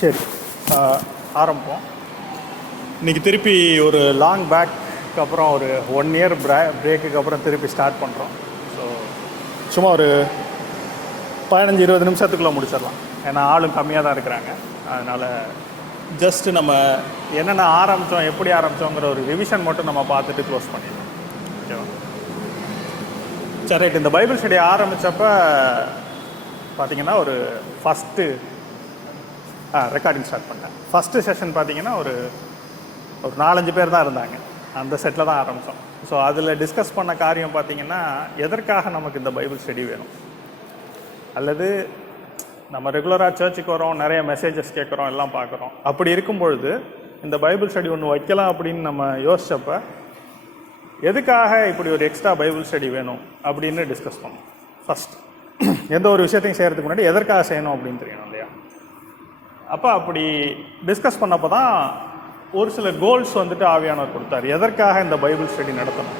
சரி, ஆரம்பிப்போம். இன்றைக்கி திருப்பி ஒரு லாங் பேக்கு அப்புறம் ஒரு 1 இயர் பிரேக்குக்கு அப்புறம் திருப்பி ஸ்டார்ட் பண்ணுறோம். ஸோ சும்மா ஒரு 15-20 நிமிஷத்துக்குள்ளே முடிச்சிடலாம். ஏன்னா ஆளும் கம்மியாக தான் இருக்கிறாங்க. அதனால் ஜஸ்ட்டு நம்ம என்னென்ன ஆரம்பித்தோம், எப்படி ஆரம்பித்தோங்கிற ஒரு ரிவிஷன் மட்டும் நம்ம பார்த்துட்டு க்ளோஸ் பண்ணிடலாம். ஓகேவா? சரி, ரைட். இந்த பைபிள் ஸ்டடி ஆரம்பித்தப்போ பார்த்திங்கன்னா ஒரு ஃபஸ்ட்டு ரெக்கார்டிங் ஸ்டார்ட் பண்ணிட்டேன். ஃபஸ்ட்டு செஷன் பார்த்திங்கன்னா ஒரு 4-5 பேர் தான் இருந்தாங்க. அந்த செட்டில் தான் ஆரம்பித்தோம். ஸோ அதில் டிஸ்கஸ் பண்ண காரியம் பார்த்திங்கன்னா, எதற்காக நமக்கு இந்த பைபிள் ஸ்டடி வேணும், அல்லது நம்ம ரெகுலராக சர்ச்சுக்கு வரோம், நிறைய மெசேஜஸ் கேட்குறோம், எல்லாம் பார்க்குறோம். அப்படி இருக்கும்பொழுது இந்த பைபிள் ஸ்டடி ஒன்று வைக்கலாம் அப்படின்னு நம்ம யோசித்தப்போ, எதுக்காக இப்படி ஒரு எக்ஸ்ட்ரா பைபிள் ஸ்டடி வேணும் அப்படின்னு டிஸ்கஸ் பண்ணோம். ஃபஸ்ட் எந்த ஒரு விஷயத்தையும் செய்கிறதுக்கு முன்னாடி எதற்காக செய்யணும் அப்படின்னு தெரியணும் இல்லையா? அப்போ அப்படி டிஸ்கஸ் பண்ணப்போ தான் ஒரு சில கோல்ஸ் வந்துட்டு ஆவியானவர் கொடுத்தார். எதற்காக இந்த பைபிள் ஸ்டடி நடத்தணும்,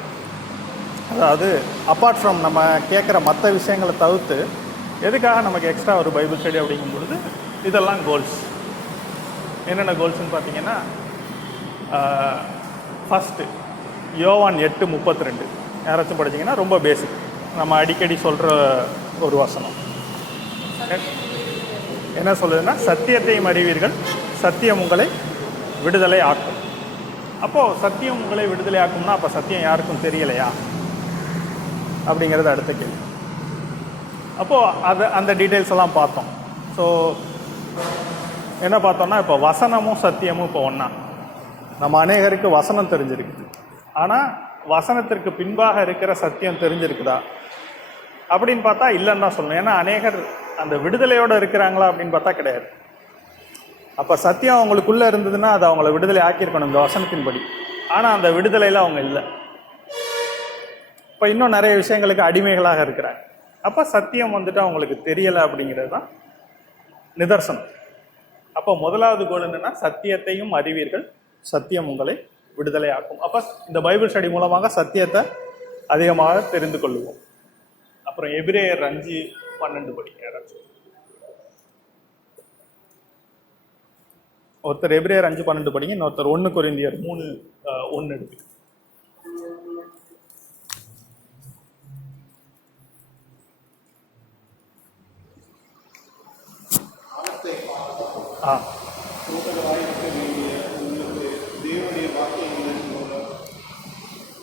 அதாவது அப்பார்ட் ஃப்ரம் நம்ம கேட்குற மற்ற விஷயங்களை தவிர்த்து எதுக்காக நமக்கு எக்ஸ்ட்ரா ஒரு பைபிள் ஸ்டடி அப்படிங்கும் பொழுது இதெல்லாம் கோல்ஸ். என்னென்ன கோல்ஸ்ன்னு பார்த்தீங்கன்னா, ஃபஸ்ட்டு யோவான் 8:32 யாராச்சும் படிச்சிங்கன்னா ரொம்ப பேசிக், நம்ம அடிக்கடி சொல்கிற ஒரு வசனம். என்ன சொல்லுதுன்னா, சத்தியத்தையும் அறிவீர்கள், சத்தியம் உங்களை விடுதலை ஆக்கும். அப்போது சத்தியம் உங்களை விடுதலை ஆக்கும்னா அப்போ சத்தியம் யாருக்கும் தெரியலையா அப்படிங்கிறது அடுத்த கேள்வி. அப்போது அந்த டீட்டெயில்ஸ் எல்லாம் பார்த்தோம். ஸோ என்ன பார்த்தோம்னா, இப்போ வசனமும் சத்தியமும் இப்போ ஒன்றா. நம்ம அநேகருக்கு வசனம் தெரிஞ்சிருக்குது, ஆனால் வசனத்திற்கு பின்பாக இருக்கிற சத்தியம் தெரிஞ்சிருக்குதா அப்படின்னு பார்த்தா இல்லைன்னு தான் சொல்லணும். ஏன்னா அநேகர் அந்த விடுதலையோடு இருக்கிறாங்களா அப்படின்னு பார்த்தா கிடையாது. அப்போ சத்தியம் அவங்களுக்குள்ளே இருந்ததுன்னா அது அவங்கள விடுதலை ஆக்கியிருக்கணும் இந்த வசனத்தின்படி. ஆனால் அந்த விடுதலையில் அவங்க இல்லை. இப்போ இன்னும் நிறைய விஷயங்களுக்கு அடிமைகளாக இருக்கிறாங்க. அப்போ சத்தியம் வந்துட்டு அவங்களுக்கு தெரியலை அப்படிங்கிறது தான் நிதர்சனம். அப்போ முதலாவது கோல் என்னென்னா, சத்தியத்தையும் அறிவீர்கள், சத்தியம் உங்களை விடுதலை ஆக்கும். அப்போ இந்த பைபிள் ஸ்டடி மூலமாக சத்தியத்தை அதிகமாக தெரிந்து கொள்ளுவோம். அப்புறம் எபிரேயர் 5:12 படிங்க யாராச்சும். ஒருத்தர் எபிரேயர் 5:12 படிங்க, இன்னொருத்தர் 1 கொரிந்தியர் 3:1 எடுத்து.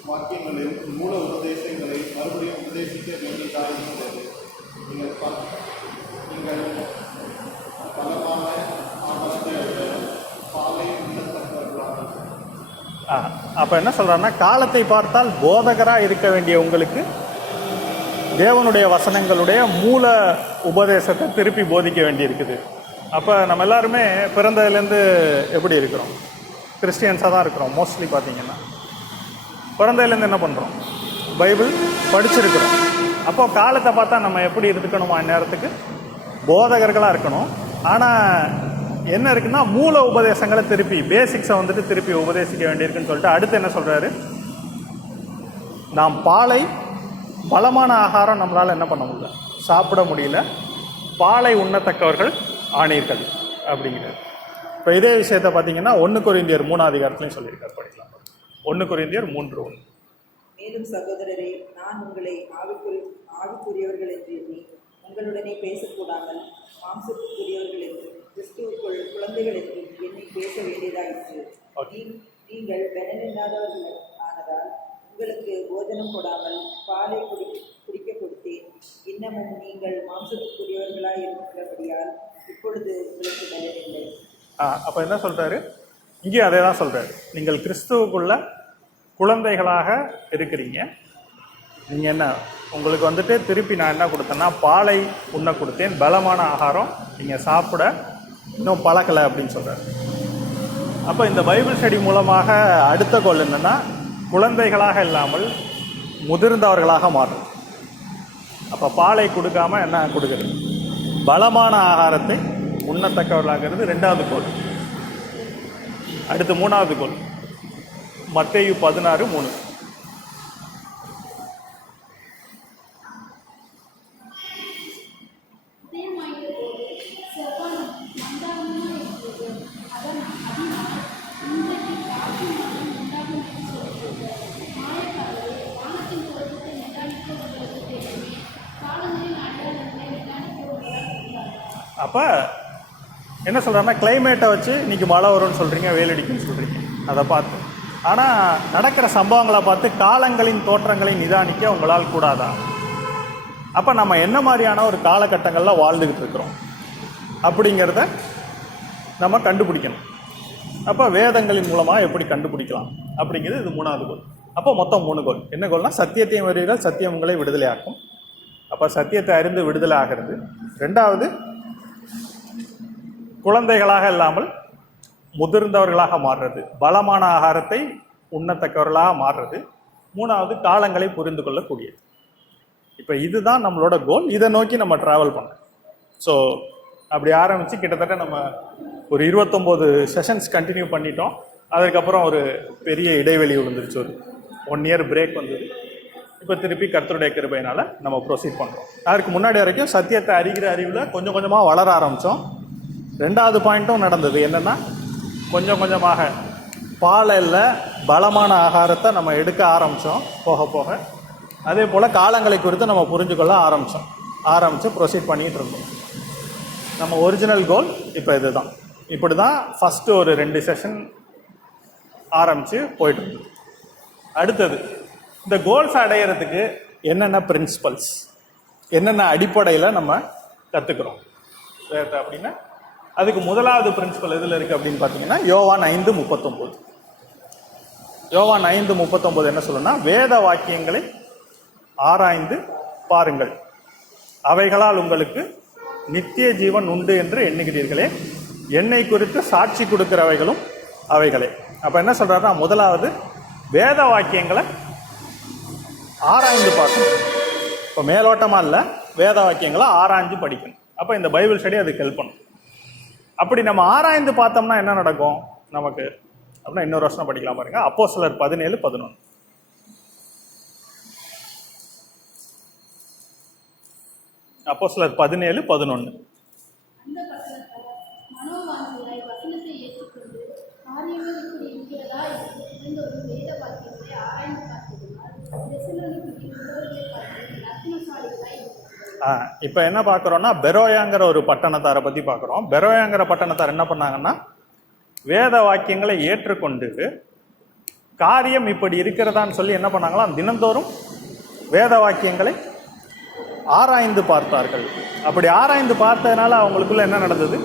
வாக்கியங்களில் மூல உபதேசங்களை மறுபடியும் உபதேசிக்க வேண்டியதாக இருக்கிறது. நீங்கள் பலமான பாலை உண்ணத்தக்கவர்களாக. அப்போ என்ன சொல்கிறாருன்னா, காலத்தை பார்த்தால் போதகராக இருக்க வேண்டிய உங்களுக்கு தேவனுடைய வசனங்களுடைய மூல உபதேசத்தை திருப்பி போதிக்க வேண்டி இருக்குது. அப்போ நம்ம எல்லாருமே பிறந்ததுலேருந்து எப்படி இருக்கிறோம்? கிறிஸ்டியன்ஸாக தான் இருக்கிறோம் மோஸ்ட்லி. பார்த்திங்கன்னா பிறந்ததுலேருந்து என்ன பண்ணுறோம்? பைபிள் படிச்சிருக்கிறோம். அப்போது காலத்தை பார்த்தா நம்ம எப்படி இருக்கணுமா, நேரத்துக்கு போதகர்களாக இருக்கணும். ஆனால் என்ன இருக்குன்னா, மூல உபதேசங்களை திருப்பி பேசிக்ஸை வந்துட்டு திருப்பி உபதேசிக்க வேண்டியிருக்குன்னு சொல்லிட்டு அடுத்து என்ன சொல்கிறாரு, நாம் பாலை பலமான ஆகாரம் நம்மளால் என்ன பண்ண முடியல, சாப்பிட முடியல, பாலை உண்ணத்தக்கவர்கள் ஆனீர்கள் அப்படிங்கிறது. இப்போ இதே விஷயத்தை பார்த்தீங்கன்னா 1 கொரிந்தியர் 3:3 சொல்லியிருக்காரு. படிக்கலாம். 1 கொரிந்தியர் 3:1. மேலும் சகோதரரே, நான் உங்களை ஆவிக்குரியவர்கள் என்று எண்ணி உங்களுடனே பேசக்கூடாமல் மாம்சத்துக்குரியவர்கள் என்றும் கிறிஸ்துவுக்குள் குழந்தைகள் என்றும் எண்ணி பேச வேண்டியதாயிற்று. நீங்கள் பலனில்லாதவர்கள் ஆனதால் உங்களுக்கு போஜனம் கொடாமல் பாலை குடிக்க கொடுத்தேன். இன்னமும் நீங்கள் மாம்சத்துக்குரியவர்களாக இருக்கிறபடியால் இப்பொழுது உங்களுக்கு பலனில்லை. அப்போ என்ன சொல்கிறாரு? இங்கேயும் அதே தான் சொல்கிறாரு. நீங்கள் கிறிஸ்துவுக்குள்ள குழந்தைகளாக இருக்கிறீங்க. நீங்கள் என்ன, உங்களுக்கு வந்துட்டு திருப்பி நான் என்ன கொடுத்தேன்னா பாலை உண்ண கொடுத்தேன், பலமான ஆகாரம் நீங்கள் சாப்பிட இன்னும் பழக்கலை அப்படின்னு சொல்கிறார். அப்போ இந்த பைபிள் ஸ்டடி மூலமாக அடுத்த கோல் என்னென்னா, குழந்தைகளாக இல்லாமல் முதிர்ந்தவர்களாக மாறும். அப்போ பாலை கொடுக்காம என்ன கொடுக்குறது, பலமான ஆகாரத்தை உண்ணத்தக்கவர்களாகிறது 2வது கோல். அடுத்து 3வது கோல் மத்தேயு 16:3. அப்போ என்ன சொல்கிறாருன்னா கிளைமேட்டை வச்சு இன்றைக்கி மழை வரும்னு சொல்கிறீங்க, வெயில் அடிக்கும்னு சொல்கிறீங்க, அதை பார்த்து. ஆனால் நடக்கிற சம்பவங்களை பார்த்து காலங்களின் தோற்றங்களை நிதானிக்க உங்களால் கூடாதா? அப்போ நம்ம என்ன மாதிரியான ஒரு காலகட்டங்களில் வாழ்ந்துக்கிட்டு இருக்கிறோம் அப்படிங்கிறத நம்ம கண்டுபிடிக்கணும். அப்போ வேதங்களின் மூலமாக எப்படி கண்டுபிடிக்கலாம் அப்படிங்கிறது இது 3வது கோல். அப்போ மொத்தம் 3 கோல். என்ன கோல்னா சத்தியத்தையும் அறிவீர்கள், சத்தியம் உங்களை விடுதலையாக்கும். அப்போ சத்தியத்தை அறிந்து விடுதலை ஆகிறது. 2வது குழந்தைகளாக இல்லாமல் முதிர்ந்தவர்களாக மாறுறது, பலமான ஆகாரத்தை உண்ணத்தக்கவர்களாக மாறுறது. 3வது காலங்களை புரிந்து கொள்ளக்கூடியது. இப்போ இதுதான் நம்மளோட கோல். இதை நோக்கி நம்ம ட்ராவல் பண்ணோம். ஸோ அப்படி ஆரம்பித்து கிட்டத்தட்ட நம்ம ஒரு 29 செஷன்ஸ் கண்டினியூ பண்ணிட்டோம். அதுக்கப்புறம் ஒரு பெரிய இடைவெளி விழுந்துருச்சு, ஒரு 1 இயர் பிரேக் வந்தது. இப்போ திருப்பி கர்த்தருடைய கிருபையினால நம்ம ப்ரொசீட் பண்ணுறோம். அதுக்கு முன்னாடி வரைக்கும் சத்தியத்தை அறிகிற அறிவில் கொஞ்சம் கொஞ்சமாக வளர ஆரம்பித்தோம். 2வது பாயிண்ட்டும் நடந்தது. என்னென்னா கொஞ்சம் கொஞ்சமாக பாலில் பலமான ஆகாரத்தை நம்ம எடுக்க ஆரம்பித்தோம். போக போக அதே போல் காலங்களை குறித்து நம்ம புரிஞ்சு கொள்ள ஆரம்பித்து ப்ரொசீட் பண்ணிகிட்டு இருந்தோம். நம்ம ஒரிஜினல் கோல் இப்போ இதுதான். இப்படி தான் ஃபஸ்ட்டு ஒரு 2 செஷன் ஆரம்பித்து போயிட்டு இருந்தது. அடுத்தது இந்த கோல்ஸ் அடையிறதுக்கு என்னென்ன பிரின்சிபல்ஸ், என்னென்ன அடிப்படையில் நம்ம கற்றுக்குறோம் அப்படின்னா, அதுக்கு முதலாவது பிரின்சிபல் எதில் இருக்குது அப்படின்னு பார்த்தீங்கன்னா யோவான் 5:39. யோவான் 5:39 என்ன சொல்லுன்னா, வேத வாக்கியங்களை ஆராய்ந்து பாருங்கள், அவைகளால் உங்களுக்கு நித்திய ஜீவன் உண்டு என்று எண்ணுகிறீர்களே, என்னை குறித்து சாட்சி கொடுக்கிறவைகளும் அவைகளே. அப்போ என்ன சொல்கிறாருன்னா, முதலாவது வேத வாக்கியங்களை ஆராய்ந்து பார்க்கணும். இப்போ மேலோட்டமாக இல்லை, வேத வாக்கியங்களை ஆராய்ஞ்சு படிக்கணும். அப்போ இந்த பைபிள் ஸ்டடி அதுக்கு ஹெல்ப் பண்ணும். அப்படி நம்ம ஆராய்ந்து பார்த்தோம்னா என்ன நடக்கும் நமக்கு அப்படின்னா, இன்னொரு வருஷம் படிக்கலாம் பாருங்க. அப்போஸ்தலர் 17:11. அப்போஸ்தலர் 17:11. இப்போ என்ன பார்க்குறோன்னா, பெரோயாங்கிற ஒரு பட்டணத்தாரை பற்றி பார்க்குறோம். பெரோயாங்கிற பட்டணத்தார் என்ன பண்ணாங்கன்னா, வேத வாக்கியங்களை ஏற்றுக்கொண்டு காரியம் இப்படி இருக்கிறதான்னு சொல்லி என்ன பண்ணாங்களாம், தினந்தோறும் வேத வாக்கியங்களை ஆராய்ந்து பார்த்தார்கள். அப்படி ஆராய்ந்து பார்த்ததுனால அவங்களுக்குள்ள என்ன நடந்தது,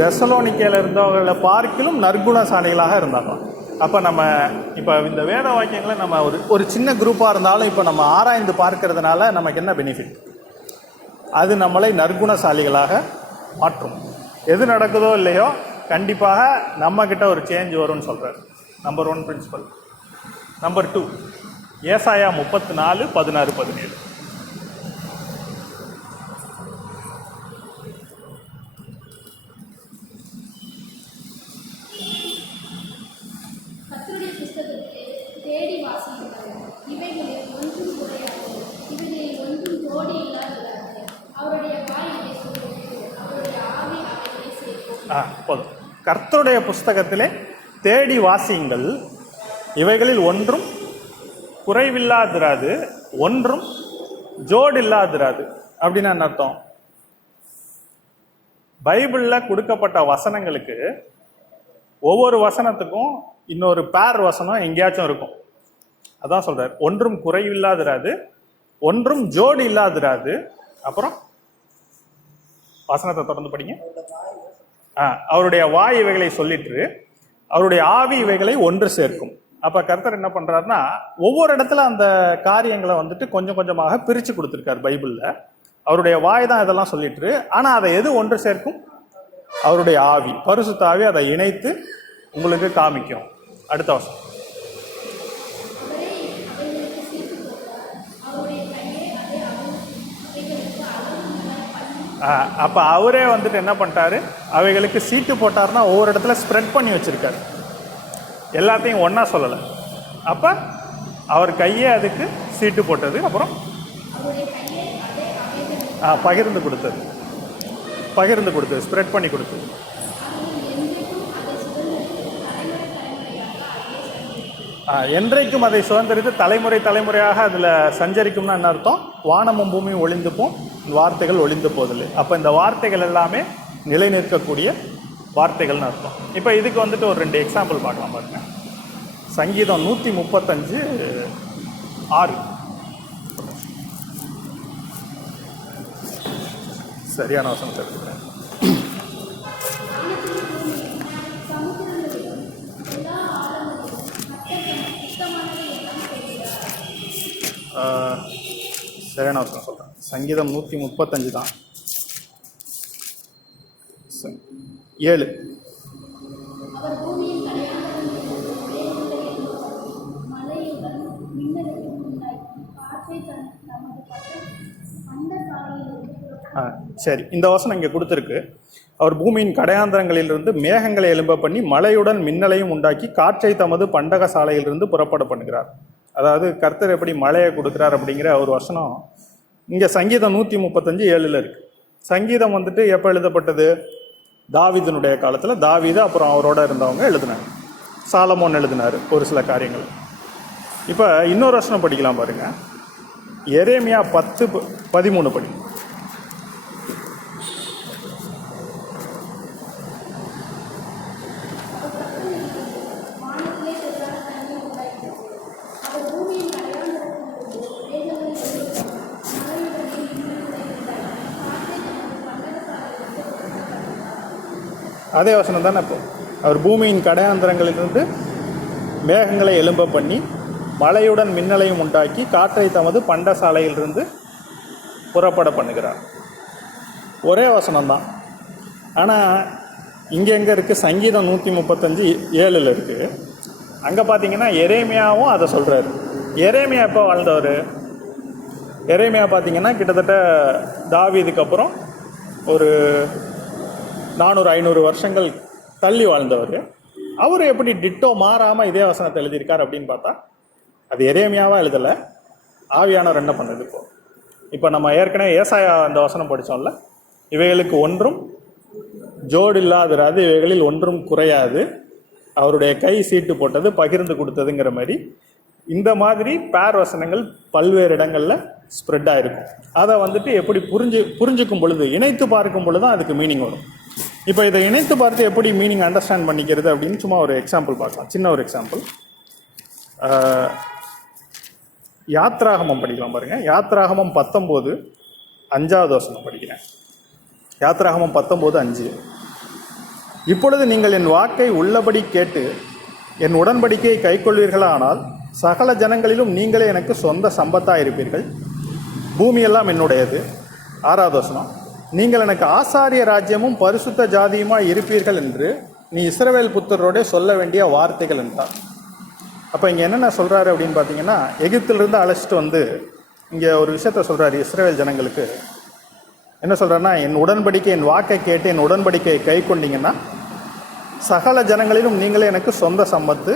தெசலோனிக்கேல இருந்தவர்களை பார்க்கிலும் நற்குணசாலிகளாக இருந்தாங்க. அப்போ நம்ம இப்போ இந்த வேத வாக்கியங்களை நம்ம ஒரு சின்ன குரூப்பாக இருந்தாலும் இப்போ நம்ம ஆராய்ந்து பார்க்கறதுனால நமக்கு என்ன பெனிஃபிட், அது நம்மளை நற்குணசாலிகளாக மாற்றும். எது நடக்குதோ இல்லையோ கண்டிப்பாக நம்மக்கிட்ட ஒரு சேஞ்ச் வரும்னு சொல்கிறார். Number 1 principal. நம்பர் 2 ஏசாயா 34:16-17. போதும். கர்த்தருடைய புஸ்தகத்திலே தேடி வாசியுங்கள், இவைகளில் ஒன்றும் குறைவில்லாதிராது, ஒன்றும் ஜோடு இல்லாதிராது. அப்படின்னா என்ன அர்த்தம்? பைபிளில் கொடுக்கப்பட்ட வசனங்களுக்கு ஒவ்வொரு வசனத்துக்கும் இன்னொரு பேர் வசனம் எங்கேயாச்சும் இருக்கும். அதான் சொல்றார், ஒன்றும் குறைவில்லாதிராது, ஒன்றும் ஜோடு இல்லாதிராது. அப்புறம் வசனத்தை தொடர்ந்து படிங்க. அவருடைய வாய் இவைகளை சொல்லிட்டு அவருடைய ஆவி இவைகளை ஒன்று சேர்க்கும். அப்ப கர்த்தர் என்ன பண்றாருன்னா, ஒவ்வொரு இடத்துல அந்த காரியங்களை வந்துட்டு கொஞ்சம் கொஞ்சமாக பிரிச்சு கொடுத்துருக்காரு பைபிள்ல. அவருடைய வாய் தான் இதெல்லாம் சொல்லிட்டு, ஆனா அதை எது ஒன்று சேர்க்கும்? அவருடைய ஆவி, பரிசுத்த ஆவி அதை இணைத்து உங்களுக்கு காமிக்கும். அடுத்த வருஷம் அப்போ அவரே வந்துட்டு என்ன பண்ணிட்டாரு, அவைகளுக்கு சீட்டு போட்டார்னா ஒவ்வொரு இடத்துல ஸ்ப்ரெட் பண்ணி வச்சிருக்காரு, எல்லாத்தையும் ஒன்றா சொல்லலை. அப்போ அவர் கையே அதுக்கு சீட்டு போட்டது, அப்புறம் பகிர்ந்து கொடுத்தது, ஸ்ப்ரெட் பண்ணி கொடுத்தது. என்றைக்கும் அதை சுதந்திரித்து தலைமுறை தலைமுறையாக அதில் சஞ்சரிக்கும்னா என்ன அர்த்தம்? வானமும் பூமியும் ஒளிந்துப்போம், வார்த்தைகள் ஒளிந்து போதில்லை. அப்போ இந்த வார்த்தைகள் எல்லாமே நிலை நிற்கக்கூடிய வார்த்தைகள்னு அர்த்தம். இப்போ இதுக்கு வந்துட்டு ஒரு 2 எக்ஸாம்பிள் பார்க்கலாம் பாருங்க. சங்கீதம் 135:6. சரியான வசனத்தை எடுத்துக்கிறேன். சரியான வசனம் சொல்கிறேன். சங்கீதம் 135 தான், 7. சரி, இந்த வசனம் இங்கே கொடுத்துருக்கு. அவர் பூமியின் கடையாந்திரங்களிலிருந்து மேகங்களை எழும்ப பண்ணி மழையுடன் மின்னலையும் உண்டாக்கி காற்றை தமது பண்டக சாலையிலிருந்து புறப்பட பண்ணுகிறார். அதாவது கர்த்தர் எப்படி மழையை கொடுக்குறார் அப்படிங்கிற ஒரு வசனம் இங்கே சங்கீதம் 135:7 இருக்கு. சங்கீதம் வந்துட்டு எப்போ எழுதப்பட்டது? தாவீதினுடைய காலத்தில். தாவீது அப்புறம் அவரோட இருந்தவங்க எழுதினாங்க. சாலமோன் எழுதினார் ஒரு சில காரியங்கள். இப்போ இன்னொரு வசனம் படிக்கலாம் பாருங்க. எரேமியா 10:13 படி. அதே வசனம் தானே. இப்போ அவர் பூமியின் கடையாந்திரங்களிலிருந்து மேகங்களை எழும்ப பண்ணி மழையுடன் மின்னலையும் உண்டாக்கி காற்றை தமது பண்டசாலையிலிருந்து புறப்பட பண்ணுகிறார். ஒரே வசனம்தான். ஆனால் இங்கே எங்கே இருக்குது? சங்கீதம் 135:7 இருக்குது. அங்கே பார்த்தீங்கன்னா எரேமியாவும் அதை சொல்கிறாரு. எரேமியா எப்போ வாழ்ந்தவர்? எரேமியா பார்த்தீங்கன்னா கிட்டத்தட்ட தாவீதுக்கு அப்புறம் ஒரு 400-500 வருஷங்கள் தள்ளி வாழ்ந்தவர். அவர் எப்படி டிட்டோ மாறாமல் இதே வசனத்தை எழுதியிருக்கார் அப்படின்னு பார்த்தா அது எரேமியாவாக எழுதலை, ஆவியானவர் என்ன பண்ணுது. இப்போ நம்ம ஏற்கனவே ஏசாயா அந்த வசனம் படித்தோம்ல, இவைகளுக்கு ஒன்றும் ஜோடு இல்லாதிராது, இவைகளில் ஒன்றும் குறையாது, அவருடைய கை சீட்டு போட்டது பகிர்ந்து கொடுத்ததுங்கிற மாதிரி இந்த மாதிரி பேர் வசனங்கள் பல்வேறு இடங்களில் ஸ்ப்ரெட் ஆகிருக்கும். அதை வந்துட்டு எப்படி புரிஞ்சுக்கும் பொழுது, இணைத்து பார்க்கும் பொழுது தான் அதுக்கு மீனிங் வரும். இப்போ இதை இணைத்து பார்த்து எப்படி மீனிங் அண்டர்ஸ்டாண்ட் பண்ணிக்கிறது அப்படின்னு சும்மா ஒரு எக்ஸாம்பிள் பார்க்கலாம். சின்ன ஒரு எக்ஸாம்பிள். யாத்ராகமம் படிக்கலாம் பாருங்க. யாத்ராகமம் 19:5 வசனம் படிக்கிறேன். யாத்ராகமம் 19:5. இப்பொழுது நீங்கள் என் வாக்கை உள்ளபடி கேட்டு என் உடன்படிக்கையை கைக்கொள்வீர்களானால் சகல ஜனங்களிலும் நீங்களே எனக்கு சொந்த சம்பத்தாக இருப்பீர்கள், பூமியெல்லாம் என்னுடையது. 6வது வசனம். நீங்கள் எனக்கு ஆசாரிய ராஜ்யமும் பரிசுத்த ஜாதியுமாய் இருப்பீர்கள் என்று நீ இஸ்ரவேல் புத்திரரோட சொல்ல வேண்டிய வார்த்தைகள் என்றார். அப்போ இங்கே என்னென்ன சொல்கிறாரு அப்படின்னு பார்த்தீங்கன்னா, எகிப்திலிருந்து அழைச்சிட்டு வந்து இங்கே ஒரு விஷயத்த சொல்கிறாரு இஸ்ரவேல் ஜனங்களுக்கு. என்ன சொல்கிறாருன்னா, என் உடன்படிக்கை, என் வாக்கை கேட்டு என் உடன்படிக்கையை கை கொண்டீங்கன்னா சகல ஜனங்களிலும் நீங்களே எனக்கு சொந்த சம்பத்து.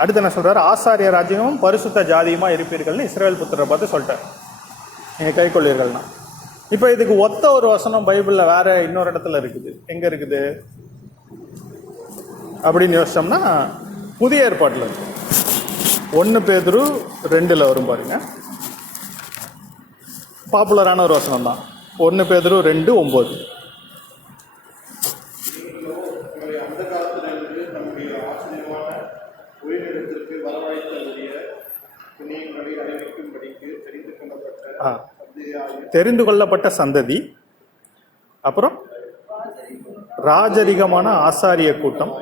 அடுத்து என்ன சொல்கிறார்? ஆசாரிய ராஜ்யமும் பரிசுத்த ஜாதியுமா இருப்பீர்கள்னு இஸ்ரவேல் புத்திரரை பார்த்து சொல்லிட்டார், நீங்கள் கை கொள்வீர்கள்னா. இப்போ இதுக்கு ஒத்த ஒரு வசனம் பைபிளில் வேற இன்னொரு இடத்துல இருக்குது. எங்கே இருக்குது அப்படின்னு யோசிச்சோம்னா புதிய ஏற்பாட்டில் இருக்கு. 1 பேதுரு 2 வரும் பாருங்க. பாப்புலரான ஒரு வசனம் தான். 1 பேதுரு 2:9. அந்த காலத்திலிருந்து நம்முடைய ஆச்சரியமான உயிரிழத்திற்கு வரவழைத்தவருடைய புண்ணியங்களை அறிவிக்கும்படிக்கு தெரிந்து கொள்ளப்பட்ட சந்ததி, அப்புறம் ராஜரிகமான ஆசாரிய கூட்டம்,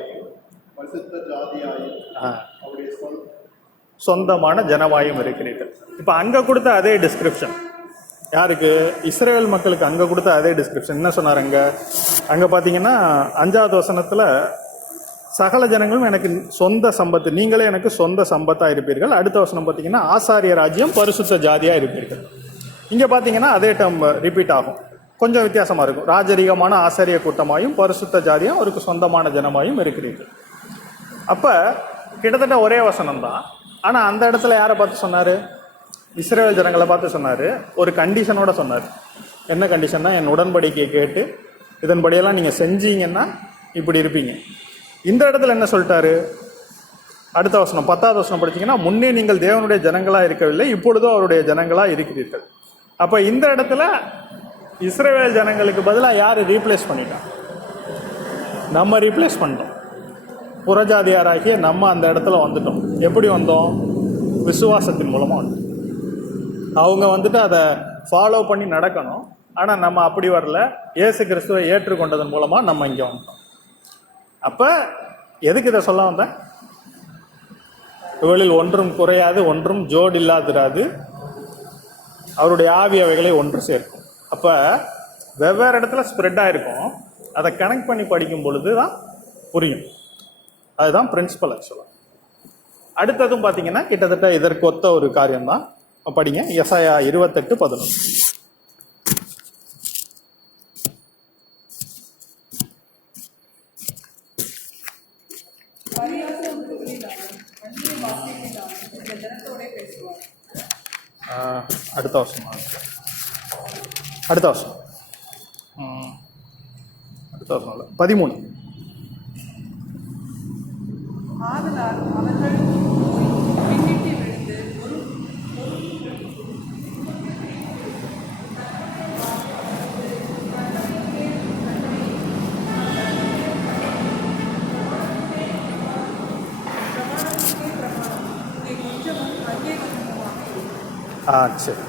சொந்தமான ஜனமாயும் இருக்கிறீர்கள். இப்போ அங்கே கொடுத்த அதே டிஸ்கிரிப்ஷன் யாருக்கு? இஸ்ரேல் மக்களுக்கு அங்கே கொடுத்த அதே டிஸ்கிரிப்ஷன் என்ன சொன்னார்? அங்கே பார்த்தீங்கன்னா 5வது வசனத்தில் சகல ஜனங்களும் எனக்கு சொந்த சம்பத்து, நீங்களே எனக்கு சொந்த சம்பத்தாக இருப்பீர்கள். அடுத்த வசனம் பார்த்தீங்கன்னா ஆசாரிய ராஜ்யம் பரிசுத்த ஜாதியாக இருப்பீர்கள். இங்கே பார்த்தீங்கன்னா அதே டேர்ம் ரிப்பீட் ஆகும், கொஞ்சம் வித்தியாசமாக இருக்கும். ராஜரிகமான ஆசாரிய கூட்டமாயும் பரிசுத்த ஜாதியும் அவருக்கு சொந்தமான ஜனமாயும் இருக்கிறீர்கள். அப்போ கிட்டத்தட்ட ஒரே வசனம் தான். ஆனால் அந்த இடத்துல யாரை பார்த்து சொன்னார்? இஸ்ரேல் ஜனங்களை பார்த்து சொன்னார். ஒரு கண்டிஷனோட சொன்னார். என்ன கண்டிஷன்னா, என் உடன்படிக்கையை கேட்டு இதன்படியெல்லாம் நீங்கள் செஞ்சீங்கன்னா இப்படி இருப்பீங்க. இந்த இடத்துல என்ன சொல்லிட்டாரு? அடுத்த வசனம் 10வது வசனம் படிச்சீங்கன்னா, முன்னே நீங்கள் தேவனுடைய ஜனங்களாக இருக்கவில்லை, இப்பொழுதோ அவருடைய ஜனங்களாக இருக்கிறீர்கள். அப்போ இந்த இடத்துல இஸ்ரவேல் ஜனங்களுக்கு பதிலாக யார் ரீப்ளேஸ் பண்ணிட்டாங்க? நம்ம ரீப்ளேஸ் பண்ணிட்டோம். புறஜாதியாராகிய நம்ம அந்த இடத்துல வந்துட்டோம். எப்படி வந்தோம்? விசுவாசத்தின் மூலமாக வந்துட்டோம். அவங்க வந்துட்டு அதை ஃபாலோ பண்ணி நடக்கணும். ஆனால் நம்ம அப்படி வரல. இயேசு கிறிஸ்துவை ஏற்றுக்கொண்டதன் மூலமாக நம்ம இங்கே வந்துட்டோம். அப்போ எதுக்கு இதை சொல்ல வந்தேன்? இவளில் ஒன்றும் குறையாது, ஒன்றும் ஜோடு இல்லாதிராது, அவருடைய ஆவி அவைகளை ஒன்று சேர்க்கும். அப்போ வெவ்வேறு இடத்துல ஸ்ப்ரெட் ஆகிருக்கும். அதை கனெக்ட் பண்ணி படிக்கும் பொழுது தான் புரியும். அதுதான் பிரின்சிபல் ஆக்சுவலாக. அடுத்ததும் பார்த்தீங்கன்னா கிட்டத்தட்ட இதற்கு ஒத்த ஒரு காரியம்தான். படிங்க எசாயா 28:11. அடுத்த வருஷம் 13. ஆதலால் அவர்கள் பின்னிட்டு விழுந்து சரி,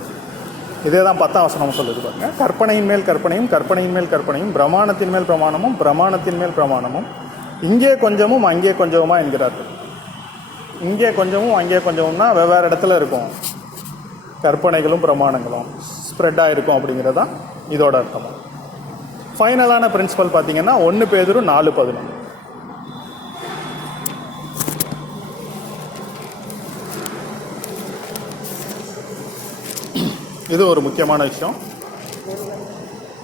இதே தான் 10ஆம் வசனம் சொல்லுது பாருங்க. கற்பனையின் மேல் கற்பனையும், கற்பனையின் மேல் கற்பனையும், பிரமாணத்தின் மேல் பிரமாணமும், பிரமாணத்தின் மேல் பிரமாணமும், இங்கே கொஞ்சமும் அங்கே கொஞ்சமுமா என்கிறார்கள். இங்கே கொஞ்சமும் அங்கே கொஞ்சமும்னா வெவ்வேறு இடத்துல இருக்கும். கற்பனைகளும் பிரமாணங்களும் ஸ்ப்ரெட் ஆகிருக்கும் அப்படிங்கிறது தான் இதோட அர்த்தம். ஃபைனலான பிரின்சிபல் பார்த்தீங்கன்னா 1 பேதுரு 4:11. இது ஒரு முக்கியமான விஷயம்.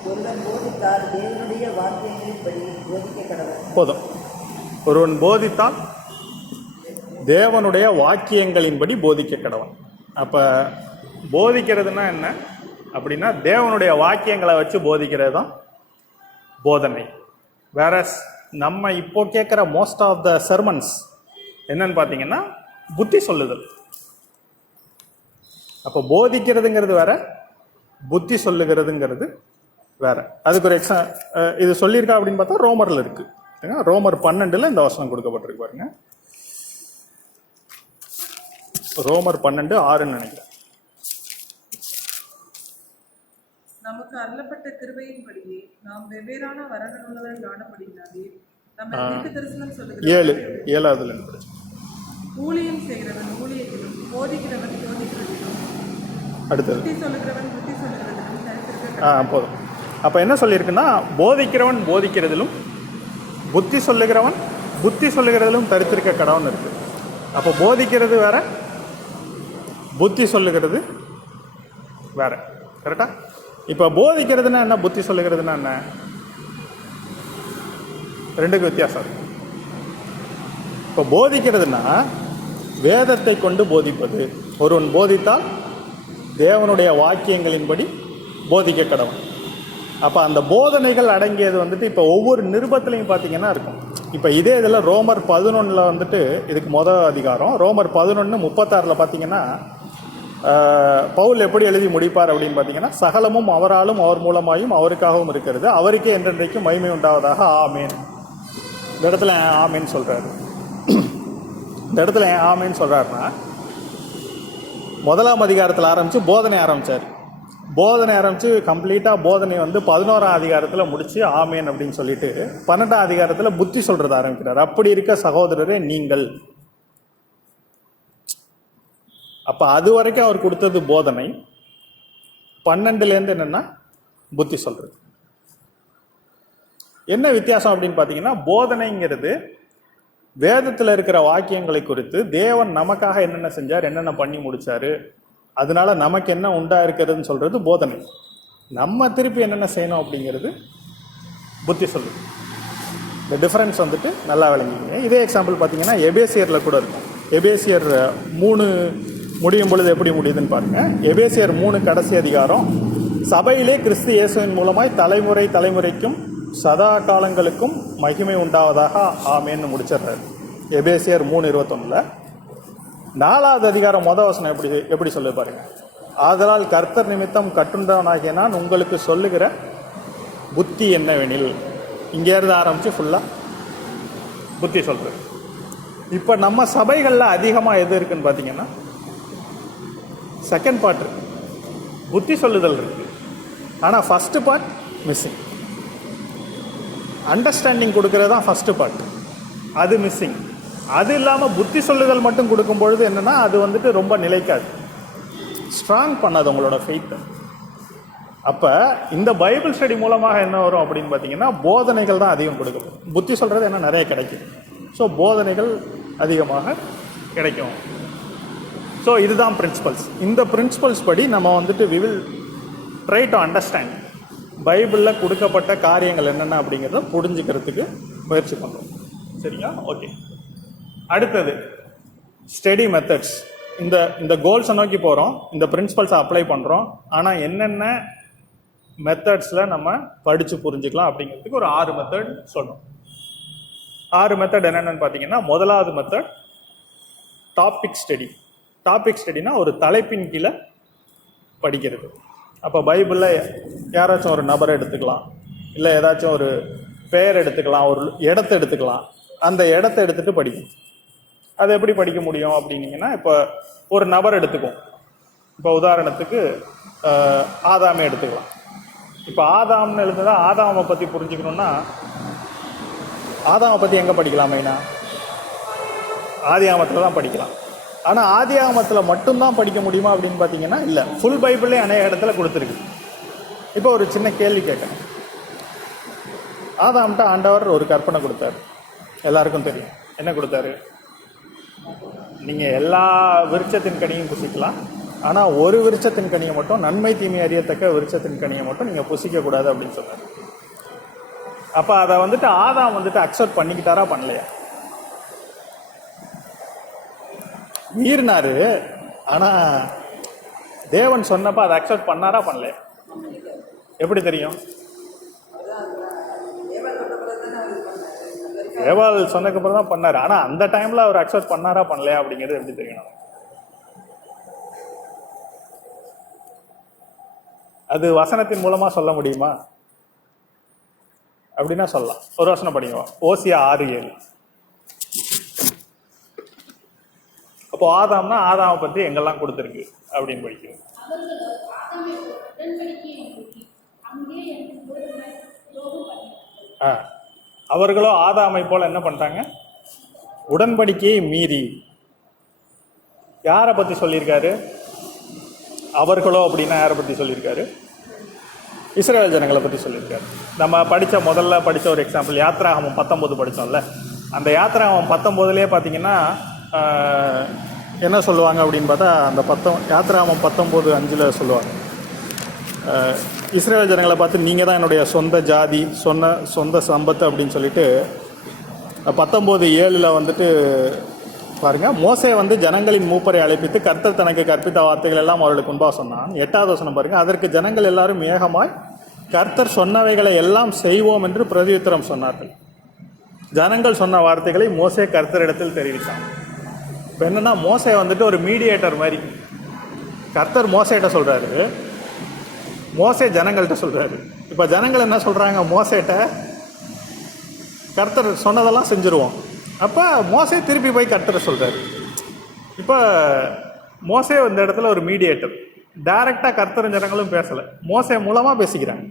ஒருவன் போதித்தால் தேவனுடைய வாக்கியங்களின்படி போதிக்க கடவன். போதும். ஒருவன் போதித்தால் தேவனுடைய வாக்கியங்களின்படி போதிக்க கடவன். அப்போ போதிக்கிறதுனா என்ன அப்படின்னா, தேவனுடைய வாக்கியங்களை வச்சு போதிக்கிறது தான் போதனை. வேற நம்ம இப்போ கேட்குற மோஸ்ட் ஆஃப் த சர்மன்ஸ் என்னன்னு பார்த்தீங்கன்னா புத்தி சொல்லுதல். அப்போ போதிக்கிறதுங்கிறது வேற, புத்தி சொல்லுகிறதுங்கிறது வேற. அதுக்கு ஒரு இது சொல்லியிருக்கா அப்படின்னு பார்த்தா ரோமரில் இருக்கு. ரோமர் 12 இந்த வசனம் கொடுக்கப்பட்டிருக்கு பாருங்க. ரோமர் 12:6 நினைக்கிறேன். நமக்கு அருளப்பட்ட கிருபையின்படியே நாம் வெவ்வேறான வரங்கள் உள்ளவர்கள் காணப்படுகிறாரே, நம்ம தீர்க்க தரிசனம் சொல்லுகிறவர்கள் 7 ஊழியம் செய்கிறவன் ஊழியத்திலும், போதிக்கிறவன் போதிக்கிறதிலும், அடுத்தது புத்தி சொல்லுகிறவன் புத்தி சொல்லுகிறதிலும் தரித்திருக்க. போதும். அப்போ என்ன சொல்லியிருக்குன்னா, போதிக்கிறவன் போதிக்கிறதிலும், புத்தி சொல்லுகிறவன் புத்தி சொல்லுகிறதிலும் தரித்திருக்க கடவன் இருக்கு. அப்போ போதிக்கிறது வேற, புத்தி சொல்லுகிறது வேற. கரெக்டா? இப்போ போதிக்கிறதுனா என்ன, புத்தி சொல்லுகிறதுனா என்ன? ரெண்டுக்கு வித்தியாசம் இருக்கு. இப்போ போதிக்கிறதுனா வேதத்தை கொண்டு போதிப்பது. ஒருவன் போதித்தால் தேவனுடைய வாக்கியங்களின்படி போதிக்க கடவன். அப்போ அந்த போதனைகள் அடங்கியது வந்துட்டு இப்போ ஒவ்வொரு நிருபத்திலையும் பார்த்தீங்கன்னா இருக்கும். இப்போ இதே இதில் ரோமர் 11 வந்துட்டு இதுக்கு அதிகாரம். ரோமர் 11:36 பார்த்தீங்கன்னா பவுல் எப்படி எழுதி முடிப்பார் அப்படின்னு பார்த்தீங்கன்னா, சகலமும் அவராலும் அவர் மூலமாயும் அவருக்காகவும் இருக்கிறது, அவருக்கே என்றென்றைக்கும் மகிமை உண்டாவதாக ஆமேன். இந்த இடத்துல ஆமேன்னு சொல்கிறாரு. இந்த இடத்துல ஆமேன்னு சொல்கிறாருன்னா, 1ஆம் அதிகாரத்தில் ஆரம்பித்து போதனை ஆரம்பித்தார். போதனை ஆரம்பித்து கம்ப்ளீட்டாக போதனை 11ஆம் அதிகாரத்தில் முடித்து ஆமேன் அப்படின்னு சொல்லிட்டு 12ஆம் அதிகாரத்தில் புத்தி சொல்கிறது ஆரம்பிக்கிறார். அப்படி இருக்க சகோதரரே நீங்கள். அப்போ அது வரைக்கும் அவர் கொடுத்தது போதனை. 12லேருந்து என்னென்னா புத்தி சொல்கிறது. என்ன வித்தியாசம் அப்படின்னு பார்த்தீங்கன்னா, போதனைங்கிறது வேதத்தில் இருக்கிற வாக்கியங்களை குறித்து தேவன் நமக்காக என்னென்ன செஞ்சார், என்னென்ன பண்ணி முடிச்சாரு, அதனால நமக்கு என்ன உண்டா இருக்கிறதுன்னு சொல்றது போதனை. நம்ம திருப்பி என்னென்ன செய்யணும் அப்படிங்கிறது புத்தி சொல்லுது. இந்த டிஃபரன்ஸ் வந்துட்டு நல்லா விளங்கிங்க. இதே எக்ஸாம்பிள் பார்த்தீங்கன்னா எபேசியரில் கூட இருக்கும். எபேசியர் 3 முடியும் பொழுது எப்படி முடியுதுன்னு பாருங்க. எபேசியர் 3 கடைசி அதிகாரம். சபையிலே கிறிஸ்து இயேசுவின் மூலமாய் தலைமுறை தலைமுறைக்கும் சதா காலங்களுக்கும் மகிமை உண்டாவதாக ஆமேன்னு முடிச்சிடுறாரு. எபேசியர் 3:21. 4வது அதிகாரம் வசனம் எப்படி சொல்லு பாருங்க. ஆதலால் கர்த்தர் நிமித்தம் கட்டுண்டவனாகிய நான் உங்களுக்கு சொல்லுகிற புத்தி என்னவெனில், இங்கேருந்து ஆரம்பித்து ஃபுல்லாக புத்தி சொல்கிறது. இப்போ நம்ம சபைகளில் அதிகமாக எது இருக்குன்னு பார்த்தீங்கன்னா செகண்ட் பார்ட் இருக்கு, புத்தி சொல்லுதல் இருக்கு. ஆனால் ஃபஸ்ட்டு பார்ட் மிஸ்ஸிங். அண்டர்ஸ்டாண்டிங் கொடுக்கறது தான் ஃபஸ்ட்டு பார்ட், அது மிஸ்ஸிங். அது இல்லாமல் புத்தி சொல்லுதல் மட்டும் கொடுக்கும் பொழுது என்னென்னா அது வந்துட்டு ரொம்ப நிலைக்காது, ஸ்ட்ராங் பண்ணாது உங்களோட ஃபெய்த்தை. அப்போ இந்த பைபிள் ஸ்டடி மூலமாக என்ன வரும் அப்படின்னு பார்த்தீங்கன்னா போதனைகள் தான் அதிகம் கொடுக்கும். புத்தி சொல்கிறது என்ன நிறைய கிடைக்கும். ஸோ போதனைகள் அதிகமாக கிடைக்கும். ஸோ இதுதான் பிரின்சிபல்ஸ். இந்த பிரின்சிபல்ஸ் படி நம்ம வந்துட்டு we will try to understand பைபிளில் கொடுக்கப்பட்ட காரியங்கள் என்னென்ன அப்படிங்கிறத புரிஞ்சுக்கிறதுக்கு முயற்சி பண்ணுறோம். சரிங்களா? ஓகே. அடுத்தது ஸ்டடி மெத்தட்ஸ். இந்த கோல்ஸை நோக்கி போகிறோம், இந்த பிரின்சிபல்ஸை அப்ளை பண்ணுறோம். ஆனால் என்னென்ன மெத்தட்ஸில் நம்ம படித்து புரிஞ்சுக்கலாம் அப்படிங்கிறதுக்கு ஒரு 6 மெத்தட் சொல்லணும். 6 மெத்தட் என்னென்னு பார்த்தீங்கன்னா, முதலாவது மெத்தட் டாபிக் ஸ்டடி. டாபிக் ஸ்டடினா ஒரு தலைப்பின் கீழே படிக்கிறது. அப்போ பைபிளில் யாராச்சும் ஒரு நபரை எடுத்துக்கலாம், இல்லை ஏதாச்சும் ஒரு பெயர் எடுத்துக்கலாம், ஒரு இடத்த எடுத்துக்கலாம். அந்த இடத்த எடுத்துகிட்டு படிக்கணும். அது எப்படி படிக்க முடியும் அப்படின்னீங்கன்னா, இப்போ ஒரு நபர் எடுத்துக்கும். இப்போ உதாரணத்துக்கு ஆதாமே எடுத்துக்கலாம். இப்போ ஆதாம்னு எழுதுனா ஆதாமை பற்றி புரிஞ்சுக்கணுன்னா ஆதாமை பற்றி எங்கே படிக்கலாம்? மெயினாக ஆதியாகமத்தில் தான் படிக்கலாம். ஆனால் ஆதியாகமத்தில் மட்டும்தான் படிக்க முடியுமா அப்படின்னு பார்த்தீங்கன்னா இல்லை, ஃபுல் பைபிளே அநேக இடத்துல கொடுத்துருக்கு. இப்போ ஒரு சின்ன கேள்வி கேட்குறேன். ஆதாம்கிட்ட ஆண்டவர் ஒரு கற்பனை கொடுத்தாரு, எல்லாருக்கும் தெரியும். என்ன கொடுத்தாரு? நீங்கள் எல்லா விருட்சத்தின் கனியும் புசிக்கலாம், ஆனால் ஒரு விருட்சத்தின் கனியை மட்டும், நன்மை தீமை அறியத்தக்க விருட்சத்தின் கனியை மட்டும் நீங்கள் புசிக்கக்கூடாது அப்படின்னு சொன்னார். அப்போ அதை வந்துட்டு ஆதாம் வந்துட்டு அக்செப்ட் பண்ணிக்கிட்டாரா பண்ணலையா? மீறினாரு. ஆனால் தேவன் சொன்னப்போ அதை அக்செப்ட் பண்ணாரா பண்ணலையா? எப்படி தெரியும்? ஏவாள் சொன்னதுக்கப்புறம் தான் பண்ணார். ஆனால் அந்த டைமில் அவர் அக்செப்ட் பண்ணாரா பண்ணலையா அப்படிங்கிறது எப்படி தெரியணும்? அது வசனத்தின் மூலமாக சொல்ல முடியுமா? அப்படின்னா சொல்லலாம். ஒரு வசனம் படிங்க, ஓசியா 6:7. அப்போ ஆதாம்னா ஆதாமை பற்றி எங்கெல்லாம் கொடுத்துருக்கு அப்படின்னு படிக்கிறோம். அவர்களோ ஆதாமை போல என்ன பண்ணிட்டாங்க? உடன்படிக்கையை மீறி. யாரை பற்றி சொல்லியிருக்காரு? அவர்களோ அப்படின்னா யாரை பற்றி சொல்லியிருக்காரு? இஸ்ரவேல் ஜனங்களை பற்றி சொல்லியிருக்காரு. நம்ம முதல்ல படித்த ஒரு எக்ஸாம்பிள் யாத்ராகமம் 19 படித்தோம்ல. அந்த யாத்ராகமம் 19லேயே பார்த்தீங்கன்னா என்ன சொல்லுவாங்க அப்படின்னு பார்த்தா, அந்த யாத்ராகமம் 19:5 சொல்லுவாங்க, இஸ்ரவேல் ஜனங்களை பார்த்து நீங்கள் தான் என்னுடைய சொந்த ஜாதி, சொந்த சம்பத்து அப்படின்னு சொல்லிட்டு. 19:7 வந்துட்டு பாருங்கள், மோசே வந்து ஜனங்களின் மூப்பரை அழைப்பித்து கர்த்தர் தனக்கு கற்பித்த வார்த்தைகள் எல்லாம் அவர்களுக்கு முன்பாக சொன்னான். 8வது வசனம் பாருங்கள், அதற்கு ஜனங்கள் எல்லாரும் ஏகமாய் கர்த்தர் சொன்னவைகளை எல்லாம் செய்வோம் என்று பிரதியுத்தரம் சொன்னார்கள். ஜனங்கள் சொன்ன வார்த்தைகளை மோசே கர்த்தரிடத்தில் தெரிவித்தான். இப்போ என்னென்னா, மோசே வந்துட்டு ஒரு மீடியேட்டர் மாதிரி. கர்த்தர் மோசேட்ட சொல்கிறாரு, மோசே ஜனங்கள்கிட்ட சொல்கிறாரு. இப்போ ஜனங்கள் என்ன சொல்கிறாங்க? மோசேட்ட கர்த்தர் சொன்னதெல்லாம் செஞ்சுருவோம். அப்போ மோசே திருப்பி போய் கர்த்தரை சொல்கிறாரு. இப்போ மோசே இந்த இடத்துல ஒரு மீடியேட்டர். டைரெக்டாக கர்த்தரும் ஜனங்களும் பேசலை, மோசே மூலமாக பேசிக்கிறாங்க.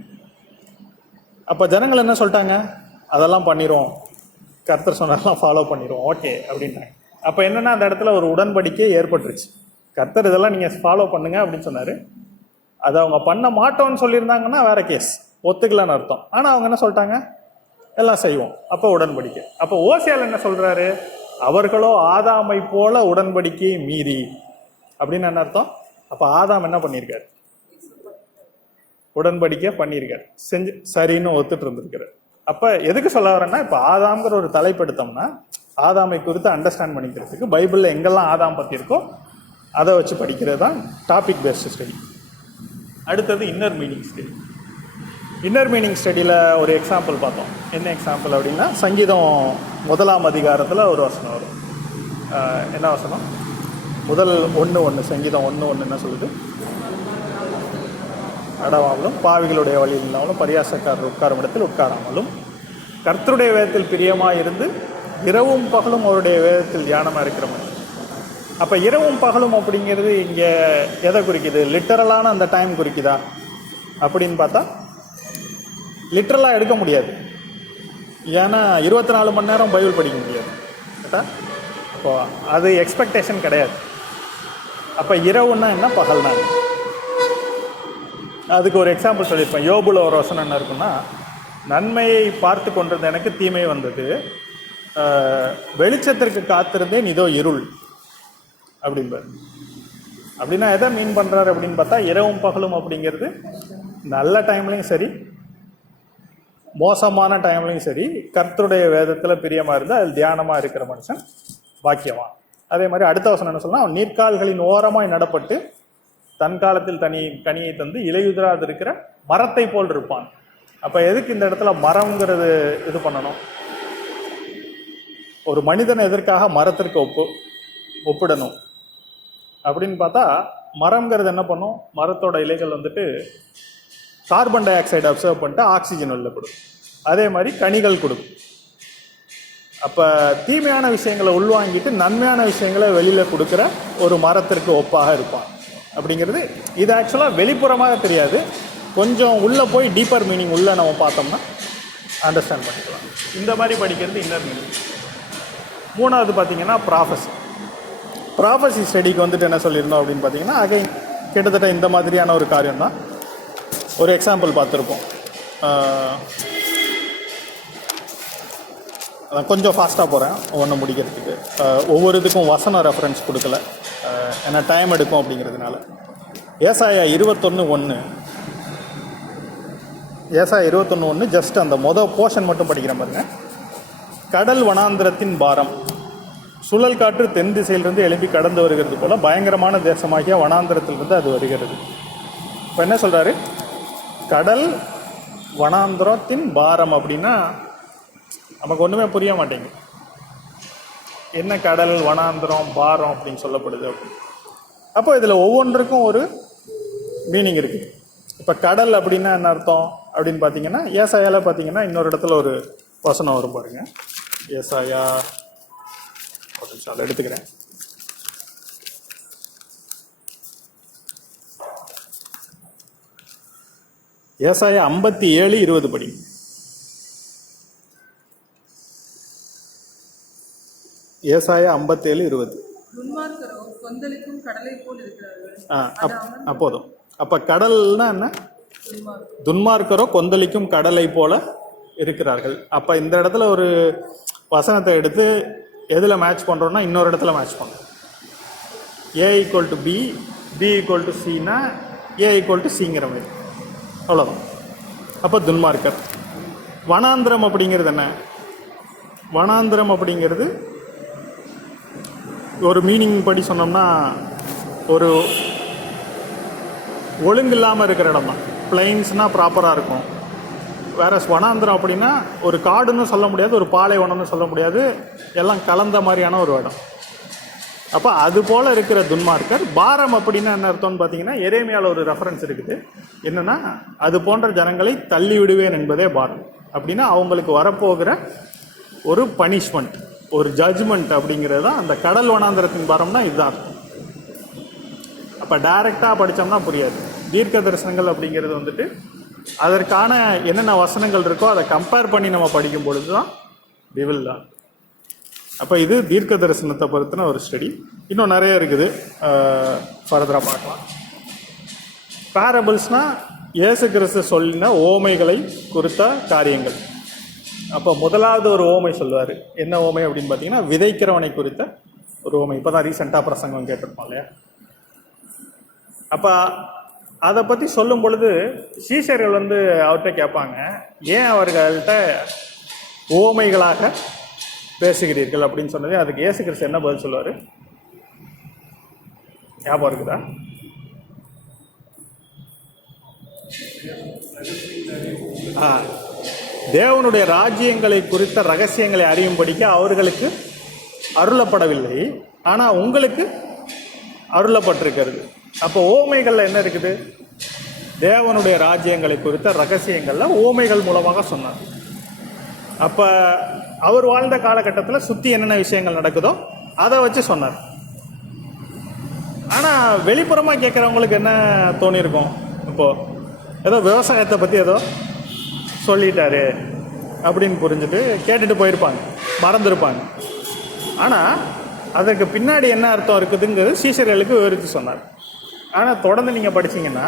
அப்போ ஜனங்கள் என்ன சொல்லிட்டாங்க? அதெல்லாம் பண்ணிடுவோம், கர்த்தர் சொன்னதெல்லாம் ஃபாலோ பண்ணிடுவோம், ஓகே அப்படின்ட்டாங்க. அப்போ என்னென்னா, அந்த இடத்துல ஒரு உடன்படிக்கை ஏற்பட்டுருச்சு. கர்த்தர் இதெல்லாம் நீங்கள் ஃபாலோ பண்ணுங்க அப்படின்னு சொன்னார். அதை அவங்க பண்ண மாட்டோம்னு சொல்லியிருந்தாங்கன்னா வேற கேஸ், ஒத்துக்கலான்னு அர்த்தம். ஆனால் அவங்க என்ன சொல்லிட்டாங்க? எல்லாம் செய்வோம். அப்போ உடன்படிக்கை. அப்போ ஓசியால் என்ன சொல்கிறாரு? அவர்களோ ஆதாமை போல உடன்படிக்கையை மீறி அப்படின்னு என்ன அர்த்தம்? அப்போ ஆதாம் என்ன பண்ணியிருக்காரு? உடன்படிக்கை பண்ணியிருக்காரு, செஞ்சு சரின்னு ஒத்துட்டு இருந்திருக்காரு. அப்போ எதுக்கு சொல்ல வரேன்னா, இப்போ ஆதாம்ங்கிற ஒரு தலைப்படுத்தோம்னா ஆதாமை குறித்து அண்டர்ஸ்டாண்ட் பண்ணிக்கிறதுக்கு பைபிளில் எங்கெல்லாம் ஆதாம் பற்றி இருக்கோ அதை வச்சு படிக்கிறது தான் டாபிக் பேஸ்டு ஸ்டடி. அடுத்தது inner meaning study. Inner meaning ஸ்டடியில் ஒரு எக்ஸாம்பிள் பார்த்தோம். என்ன எக்ஸாம்பிள் அப்படின்னா, சங்கீதம் 1ஆம் அதிகாரத்தில் ஒரு வசனம் வரும். என்ன வசனம்? முதல் 1:1 சங்கீதம் 1:1 என்ன சொல்லுது? நடவாமலும் பாவிகளுடைய வழியில் இல்லாமலும் பரியாசக்காரர் உட்காரும் இடத்தில் உட்காராமலும் கர்த்தருடைய வேதத்தில் பிரியமாக இருந்து இரவும் பகலும் அவருடைய வேதத்தில் தியானமாக இருக்கிற மாதிரி. அப்போ இரவும் பகலும் அப்படிங்கிறது இங்கே எதை குறிக்குது? லிட்டரலான அந்த டைம் குறிக்குதா அப்படின்னு பார்த்தா லிட்டரலாக எடுக்க முடியாது. ஏன்னா 24 மணி நேரம் பைபிள் படிக்க முடியாது. கரெக்டா? அப்போ அது எக்ஸ்பெக்டேஷன் கிடையாது. அப்போ இரவுன்னா என்ன, பகல்னா என்ன? அதுக்கு ஒரு எக்ஸாம்பிள் சொல்லியிருப்பேன். யோபுல ஒரு வசனம் என்ன இருக்குன்னா, நன்மையை பார்த்து கொண்டிருந்த எனக்கு தீமை வந்தது, வெளிச்சத்திற்கு காத்திருந்தேன் இதோ இருள் அப்படின்பார். அப்படின்னா எதை மீன் பண்ணுறாரு அப்படின்னு பார்த்தா, இரவும் பகலும் அப்படிங்கிறது நல்ல டைம்லையும் சரி மோசமான டைம்லையும் சரி கர்த்தருடைய வேதத்தில் பிரியமாக இருந்தால் அதில் தியானமாக இருக்கிற மனுஷன் பாக்கியவான். அதே மாதிரி அடுத்த வசனம் என்ன சொன்னால், அவன் நீர்க்கால்களின் ஓரமாய் நடப்பட்டு தன் காலத்தில் கனியை தந்து இலையுதிராது இருக்கிற மரத்தை போல் இருப்பான். அப்போ எதுக்கு இந்த இடத்துல மரம்ங்கிறது இது பண்ணணும்? ஒரு மனிதனை எதற்காக மரத்திற்கு ஒப்பிடணும் அப்படின்னு பார்த்தா, மரம்ங்கிறது என்ன பண்ணும்? மரத்தோட இலைகள் வந்துட்டு கார்பன் டை ஆக்சைடு அப்சர்வ் பண்ணிட்டு ஆக்சிஜன் வெளில கொடுக்கும். அதே மாதிரி கனிகள் கொடுக்கும். அப்போ தீமையான விஷயங்களை உள்வாங்கிட்டு நன்மையான விஷயங்களை வெளியில் கொடுக்குற ஒரு மரத்திற்கு ஒப்பாக இருப்பான் அப்படிங்கிறது. இது ஆக்சுவலாக வெளிப்புறமாக தெரியாது, கொஞ்சம் உள்ளே போய் டீப்பர் மீனிங் உள்ளே நம்ம பார்த்தோம்னா அண்டர்ஸ்டாண்ட் பண்ணிக்கலாம். இந்த மாதிரி படிக்கிறது இன்னர் மீனிங். மூணாவது பார்த்திங்கன்னா ப்ராஃபஸி ஸ்டடிக்கு வந்துட்டு என்ன சொல்லியிருந்தோம் அப்படின்னு பார்த்தீங்கன்னா, அகைன் கிட்டத்தட்ட இந்த மாதிரியான ஒரு காரியம் தான். ஒரு எக்ஸாம்பிள் பார்த்துருப்போம். கொஞ்சம் ஃபாஸ்ட்டாக போகிறேன் ஒன்று முடிக்கிறதுக்கு. ஒவ்வொரு இதுக்கும் வசன ரெஃபரன்ஸ் கொடுக்கல, ஏன்னா டைம் எடுக்கும் அப்படிங்கிறதுனால. ஏசாயா 21:1 ஜஸ்ட் அந்த போர்ஷன் மட்டும் படிக்கிறேன் பாருங்க. கடல் வனாந்திரத்தின் பாரம், சுழல் காற்று தென் திசையிலிருந்து எழுப்பி கடந்து வருகிறது போல பயங்கரமான தேசமாகிய வனாந்திரத்திலிருந்து அது வருகிறது. இப்போ என்ன சொல்கிறாரு? கடல் வனாந்திரத்தின் பாரம் அப்படின்னா நமக்கு ஒன்றுமே புரிய மாட்டேங்குது. என்ன கடல், வனாந்திரம், பாரம் அப்படின்னு சொல்லப்படுது அப்படி. அப்போ இதில் ஒவ்வொன்றுக்கும் ஒரு மீனிங் இருக்குது. இப்போ கடல் அப்படின்னா என்ன அர்த்தம் அப்படின்னு பார்த்தீங்கன்னா, ஏசாயாவில் பார்த்தீங்கன்னா இன்னொரு இடத்துல ஒரு வசனம் வரும் பாருங்க. ஏசாயா ஒரு நிமிஷம் அதை எடுத்துக்கிறேன். ஏசாயா 57:20 படி. ஏசாயா 57:20. துன்மார்க்கரோ கொந்தளிக்கும் கடலை போல் இருக்கிறார்கள். போதும். அப்போ கடல்னா என்ன? துன்மார்க்கரோ கொந்தளிக்கும் கடலை போல இருக்கிறார்கள். அப்போ இந்த இடத்துல ஒரு வசனத்தை எடுத்து எதில் மேட்ச் பண்ணுறோன்னா இன்னொரு இடத்துல மேட்ச் பண்ணுறோம். A = B, B = Cனா A = Cங்கிற மாதிரி, அவ்வளோதான். அப்போ துன்மார்க்கர். வனாந்திரம் அப்படிங்கிறது என்ன? வனாந்திரம் அப்படிங்கிறது ஒரு மீனிங் படி சொன்னோம்னா ஒரு ஒழுங்கு இல்லாமல் இருக்கிற இடம் தான். பிளைன்ஸ்னால் ப்ராப்பராக இருக்கும். வேற வனாந்திரம் அப்படின்னா ஒரு காடுன்னு சொல்ல முடியாது, ஒரு பாலைவனம்னு சொல்ல முடியாது, எல்லாம் கலந்த மாதிரியான ஒரு இடம். அப்போ அது போல் இருக்கிற துன்மார்க்கர். பாரம் அப்படின்னா என்ன அர்த்தம்னு பார்த்தீங்கன்னா, எரேமியாவில் ஒரு ரெஃபரன்ஸ் இருக்குது. என்னென்னா, அது போன்ற ஜனங்களை தள்ளி விடுவேன் என்பதே பாரம். அப்படின்னா அவங்களுக்கு வரப்போகிற ஒரு பனிஷ்மெண்ட், ஒரு ஜட்ஜ்மெண்ட் அப்படிங்கிறது தான் அந்த கடல் வனாந்திரத்தின் பாரம்னா இதுதான் அர்த்தம். அப்போ டைரெக்டாக படித்தோம்னா புரியாது. தீர்க்க தரிசனங்கள் அப்படிங்கிறது வந்துட்டு அதற்கான என்னென்ன வசனங்கள் இருக்கோ அதை கம்பேர் பண்ணி நம்ம படிக்கும் பொழுது தான் விவில் தான். அப்போ இது தீர்க்க தரிசனத்தை பொறுத்தின ஒரு ஸ்டடி. இன்னும் நிறைய இருக்குது, ஃபர்தராக பார்க்கலாம். பேரபிள்ஸ்னால் இயேசு கிறிஸ்து சொல்லின ஓமைகளை குறித்த காரியங்கள். அப்போ முதலாவது ஒரு ஓமை சொல்லுவார். என்ன ஓமை அப்படின்னு பார்த்தீங்கன்னா, விதைக்கிறவனை குறித்த ஒரு ஓமை. இப்போ தான் ரீசெண்டாக பிரசங்கம் கேட்டிருப்போம் இல்லையா? அப்போ அதை பற்றி சொல்லும் பொழுது சீஷர்கள் அவர்கிட்ட கேட்பாங்க, ஏன் அவர்கள்ட்ட ஓமைகளாக பேசுகிறீர்கள் அப்படின்னு சொன்னது. அதுக்கு இயேசு கிறிஸ்து என்ன பதில் சொல்லுவார்? ஞாபகம் இருக்குதா? தேவனுடைய ராஜ்யங்களை குறித்த ரகசியங்களை அறியும்படிக்கு அவர்களுக்கு அருளப்படவில்லை, ஆனால் உங்களுக்கு அருளப்பட்டிருக்கிறது. அப்போ ஓமைகளில் என்ன இருக்குது? தேவனுடைய ராஜ்யங்களை குறித்த ரகசியங்களில் ஓமைகள் மூலமாக சொன்னார். அப்போ அவர் வாழ்ந்த காலகட்டத்தில் சுற்றி என்னென்ன விஷயங்கள் நடக்குதோ அதை வச்சு சொன்னார். ஆனால் வெளிப்புறமாக கேட்குறவங்களுக்கு என்ன தோணியிருக்கும்? இப்போது ஏதோ விவசாயத்தை பற்றி ஏதோ சொல்லிட்டாரு அப்படின்னு புரிஞ்சுட்டு கேட்டுட்டு போயிருப்பாங்க, மறந்துருப்பாங்க. ஆனால் அதற்கு பின்னாடி என்ன அர்த்தம் இருக்குதுங்கிறது சீஷர்களுக்கு விவரித்து சொன்னார். ஆனால் தொடர்ந்து நீங்கள் படிச்சிங்கன்னா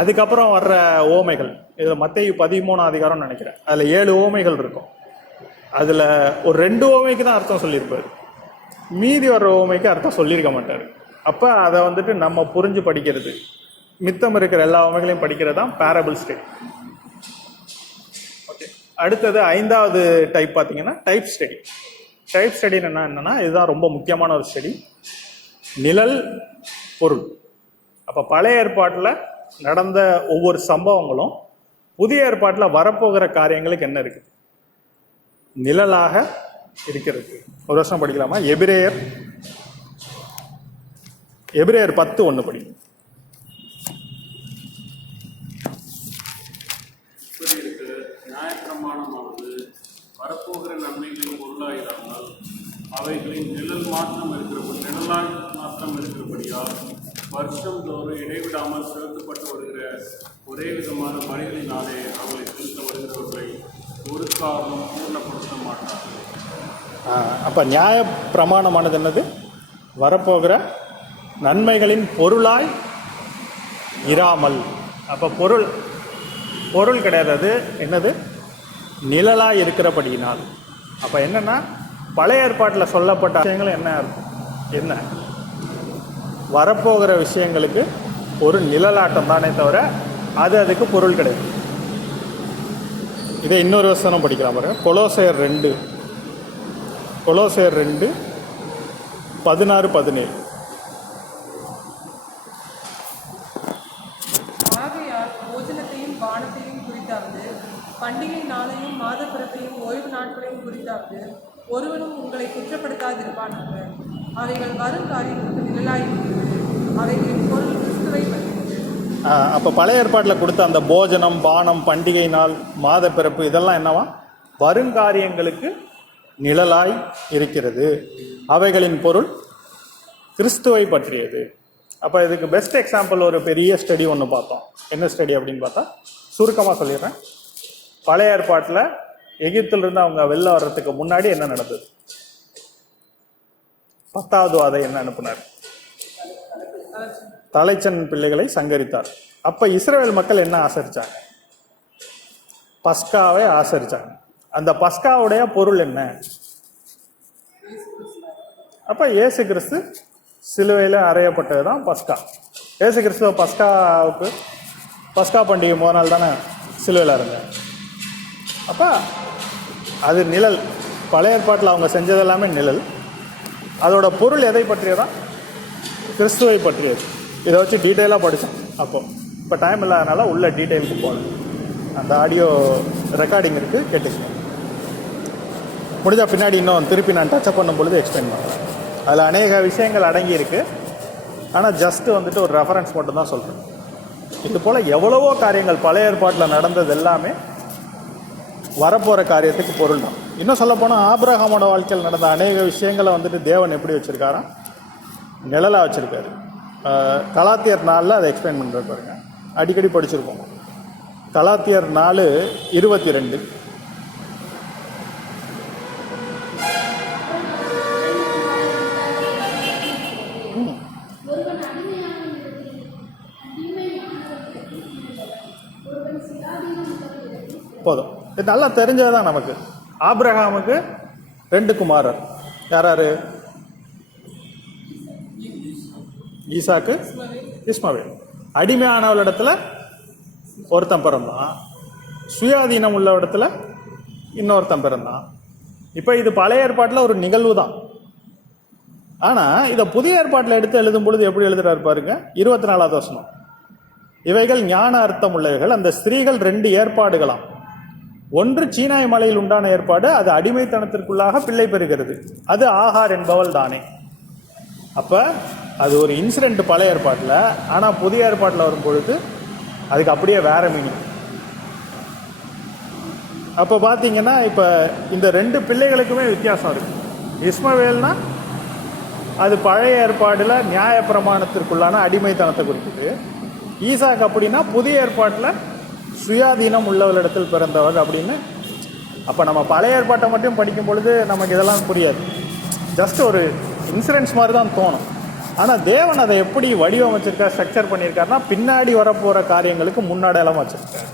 அதுக்கப்புறம் வர்ற ஓமைகள், இதில் மத்தேயு 13 அதிகாரம்னு நினைக்கிறேன், அதில் 7 ஓமைகள் இருக்கும். அதில் ஒரு 2 ஓமைக்கு தான் அர்த்தம் சொல்லியிருப்பார், மீதி வர்ற ஓமைக்கு அர்த்தம் சொல்லியிருக்க மாட்டார். அப்போ அதை வந்துட்டு நம்ம புரிஞ்சு படிக்கிறது, மித்தம் இருக்கிற எல்லா ஓமைகளையும் படிக்கிறது தான் பேரபிள் ஸ்டடி. ஓகே, அடுத்தது 5வது டைப் பார்த்தீங்கன்னா டைப் ஸ்டடி. டைப் ஸ்டடின்னு என்னன்னா, இதுதான் ரொம்ப முக்கியமான ஒரு ஸ்டடி, நிழல் பொருள். அப்போ பழைய ஏற்பாட்டில் நடந்த ஒவ்வொரு சம்பவங்களும் புதிய ஏற்பாட்டில் வரப்போகிற காரியங்களுக்கு என்ன இருக்குது, நிழலாக இருக்கிறது. ஒரு வருஷம் படிக்கலாமா? எபிரேயர் 10:1 படி. நியாயப்பிரமாணமானது வரப்போகிற நன்மைகளின் பொருளாயிராமல் அவைகளின் நிழலாய் மாத்திரம் இருக்கிறபடியால் வருஷம் தோறும் இடைவிடாமல் செலுத்தப்பட்டு வருகிற ஒரே விதமான பணிகளினாலே அவர்களை செலுத்த வருகிறவர்களை ஒரு காரணம் பூர்ணப்படுத்த மாட்டார்கள். அப்போ நியாய பிரமாணமானது என்னது? வரப்போகிற நன்மைகளின் பொருளாய் இராமல். அப்போ பொருள் கிடையாது, அது என்னது? நிழலாய் இருக்கிறபடியினால். அப்போ என்னென்னா, பழைய ஏற்பாட்டில் சொல்லப்பட்ட விஷயங்கள் என்ன வரப்போகிற விஷயங்களுக்கு ஒரு நிழலாட்டம் தானே தவிர அதுக்கு பொருள் கிடையாது. இதை இன்னொரு வசனம் படிக்கலாம் பாருங்க. கொலோசையர் 2:16-17. ஆகையால் போஜனத்தையும் பானத்தையும் குறித்தாவது, பண்டிகை நாளையும் மாத பிறப்பையும் ஓய்வு நாட்களையும் குறித்தாவது ஒருவனும் உங்களை குற்றப்படுத்தாதிருப்பானாக. அவைகள் வரும் காரியங்களுக்கு நிழலாயிருக்கிறது, அவைகளின் பொருள் கிறிஸ்துவை பற்றியது. அப்போ பழைய ஏற்பாட்டில் கொடுத்த அந்த போஜனம், பானம், பண்டிகை நாள், மாத பிறப்பு, இதெல்லாம் என்னவா? வருங்காரியங்களுக்கு நிழலாய் இருக்கிறது, அவைகளின் பொருள் கிறிஸ்துவை பற்றியது. அப்போ இதுக்கு பெஸ்ட் எக்ஸாம்பிள் ஒரு பெரிய ஸ்டடி ஒன்று பார்த்தோம். என்ன ஸ்டடி அப்படின்னு பார்த்தா, சுருக்கமாக சொல்லிடுறேன். பழைய ஏற்பாட்டில் எகிப்திலிருந்து அவங்க வெளில வர்றதுக்கு முன்னாடி என்ன நடந்தது? 10வது வாதை என்ன அனுப்புனார்? தலைச்சன் பிள்ளைகளை சங்கரித்தார். அப்போ இஸ்ரவேல் மக்கள் என்ன ஆசரிச்சாங்க? பஸ்காவை ஆசரிச்சாங்க. அந்த பஸ்காவுடைய பொருள் என்ன? அப்போ இயேசு கிறிஸ்து சிலுவையில் அறையப்பட்டது தான் பஸ்கா. இயேசு கிறிஸ்துவ பஸ்கா பண்டிகை முதல் நாள் தானே சிலுவையில் இருந்தாங்க. அப்போ அது நிழல். பழைய ஏற்பாட்டில் அவங்க செஞ்சது எல்லாமே நிழல். அதோட பொருள் எதை பற்றியதான்? கிறிஸ்துவை பற்றியது. இதை வச்சு டீட்டெயிலாக படித்தோம். இப்போ டைம் இல்லாதனால உள்ள டீட்டெயிலுக்கு போகல. அந்த ஆடியோ ரெக்கார்டிங் இருக்குது, கேட்டுக்கணும். முடிஞ்சால் பின்னாடி இன்னும் திருப்பி நான் டச்சப் பண்ணும் பொழுது எக்ஸ்பிளைன் பண்ணுறேன். அதில் அநேக விஷயங்கள் அடங்கியிருக்கு. ஆனால் ஜஸ்ட்டு வந்துட்டு ஒரு ரெஃபரன்ஸ் மட்டும் தான் சொல்கிறேன். இது போல் எவ்வளவோ காரியங்கள் பழைய ஏற்பாட்டில் நடந்தது எல்லாமே வரப்போகிற காரியத்துக்கு பொருள் தான். இன்னும் சொல்லப்போனால் ஆபிரகாமோட வாழ்க்கையில் நடந்த அநேக விஷயங்களை வந்துட்டு தேவன் எப்படி வச்சுருக்காரா? நிழலாக வச்சுருக்காரு. கலாத்தியர் 4 அதை எக்ஸ்பிளைன் பண்ணுற பாருங்க. அடிக்கடி படிச்சிருக்கோம். கலாத்தியர் 4:22. போதும், இது நல்லா தெரிஞ்சது தான் நமக்கு. ஆபிரகாமுக்கு 2 குமாரர். யாராரு? ஈசாக்கு, இஸ்மவேல். அடிமையானவள் இடத்துல ஒருத்தன் பிறந்தான், சுயாதீனம் உள்ள இடத்துல இன்னொருத்தன் பிறந்தான். இப்போ இது பழைய ஏற்பாட்டில் ஒரு நிகழ்வு தான். ஆனால் இதை புதிய ஏற்பாட்டில் எடுத்து எழுதும் பொழுது எப்படி எழுதுறாரு பாருங்க. 24வது வசனம். இவைகள் ஞான அர்த்தம் உள்ளவைகள். அந்த ஸ்திரீகள் 2 ஏற்பாடுகளாம். ஒன்று சீனாய் மலையில் உண்டான ஏற்பாடு, அது அடிமைத்தனத்திற்குள்ளாக பிள்ளை பெறுகிறது, அது ஆகார் என்பவள் தானே. அப்ப அது ஒரு இன்சிடென்ட் பழைய ஏற்பாட்டில். ஆனால் புதிய ஏற்பாட்டில் வரும்பொழுது அதுக்கு அப்படியே வேற மீனிங். அப்போ பார்த்தீங்கன்னா இப்போ இந்த 2 பிள்ளைகளுக்குமே வித்தியாசம் இருக்கு. இஸ்மவேல்னா அது பழைய ஏற்பாடில் நியாயப்பிரமாணத்திற்குள்ளான அடிமைத்தனத்தை குறிக்குது. ஈசாக் அப்படின்னா புதிய ஏற்பாட்டில் சுயாதீனம் உள்ளவரிடத்தில் பிறந்தவர் அப்படின்னு. அப்போ நம்ம பழைய ஏற்பாட்டை மட்டும் படிக்கும் பொழுது நமக்கு இதெல்லாம் புரியாது. ஜஸ்ட் ஒரு இன்சிடென்ட்ஸ் மாதிரி தான் தோணும். ஆனால் தேவன் அதை எப்படி வடிவமைச்சிருக்கார், ஸ்ட்ரக்சர் பண்ணியிருக்காருன்னா பின்னாடி வரப்போகிற காரியங்களுக்கு முன்னாடியெல்லாம் வச்சுருக்காரு.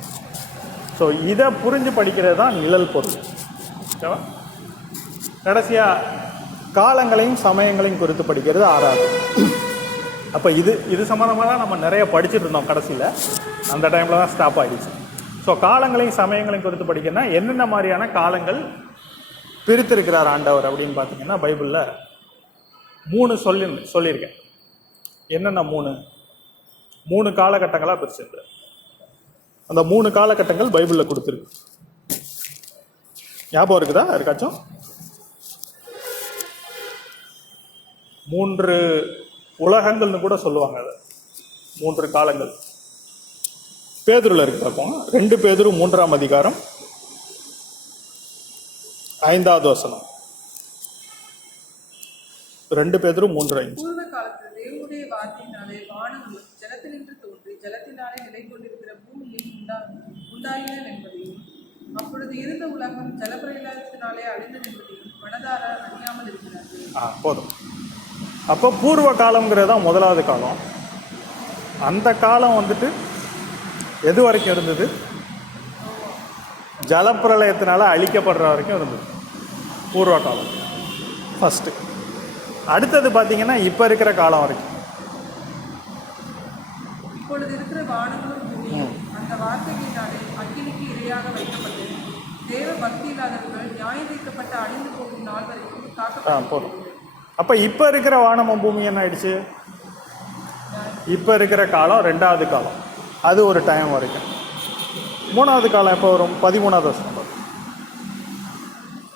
ஸோ இதை புரிஞ்சு படிக்கிறது தான் நிழல் பொருள். ஓகேவா? கடைசியாக காலங்களையும் சமயங்களையும் குறித்து படிக்கிறது 6வது. அப்போ இது சம்மந்தமாக தான் நம்ம நிறைய படிச்சுட்டு இருந்தோம். கடைசியில் அந்த டைமில் தான் ஸ்டாப் ஆகிடுச்சு. ஸோ காலங்களையும் சமயங்களையும் குறித்து படிக்கிறதுனா என்னென்ன மாதிரியான காலங்கள் பிரித்திருக்கிறார் ஆண்டவர் அப்படின்னு பார்த்தீங்கன்னா பைபிளில் 3 சொல்லியிருக்கேன். என்னென்ன 3 காலகட்டங்களாக பிரிச்சிருக்கிறார். அந்த 3 காலகட்டங்கள் பைபிளில் கொடுத்துருக்கு. ஞாபகம் இருக்குதா யாருக்காச்சும்? 3 உலகங்கள்னு கூட சொல்லுவாங்க. அதை 3 காலங்கள் பேதுருல இருக்கு. பார்ப்போம். 2 பேதுரு 3ஆம் அதிகாரம் 5வது வசனம். 2 பேதுரு 3:5. பூர்வ காலத்தில் தேவனுடைய வார்த்தையினாலே வானங்களும் ஜலத்தினின்று தோன்றி ஜலத்தினாலே நிலை கொண்டிருக்கிற பூமியில் உண்டாயின என்பதையும், அப்பொழுது இருந்த உலகம் ஜலப்பிரளயத்தினாலே அழிந்தது என்பதையும் மனதார அறியாமல் இருக்கிறார்கள். போதும். அப்போ பூர்வ காலம்ங்கிறது தான் 1வது காலம். அந்த காலம் வந்துட்டு எது வரைக்கும் இருந்தது? ஜலப்பிரளயத்தினால அழிக்கப்படுற வரைக்கும் இருந்தது பூர்வ காலம் ஃபஸ்ட்டு. அடுத்தது பார்த்தீங்கன்னா இப்போ இருக்கிற காலம் வரைக்கும். இப்பொழுது இருக்கிற வானங்களும் பூமியும் அந்த வார்த்தைகளினாலே அக்கினிக்கு இரையாக வைக்கப்பட்டு தேவ பக்தி இல்லாதவர்கள் நியாயம் வைக்கப்பட்ட அழிந்து போகும் நாள் வரைக்கும் போதும். அப்போ இப்போ இருக்கிற வானமும் பூமி என்ன ஆயிடுச்சு? இப்போ இருக்கிற காலம் 2வது காலம். அது ஒரு டைம் வரைக்கும். 3வது காலம் எப்போ வரும்? 13வது வருஷம்.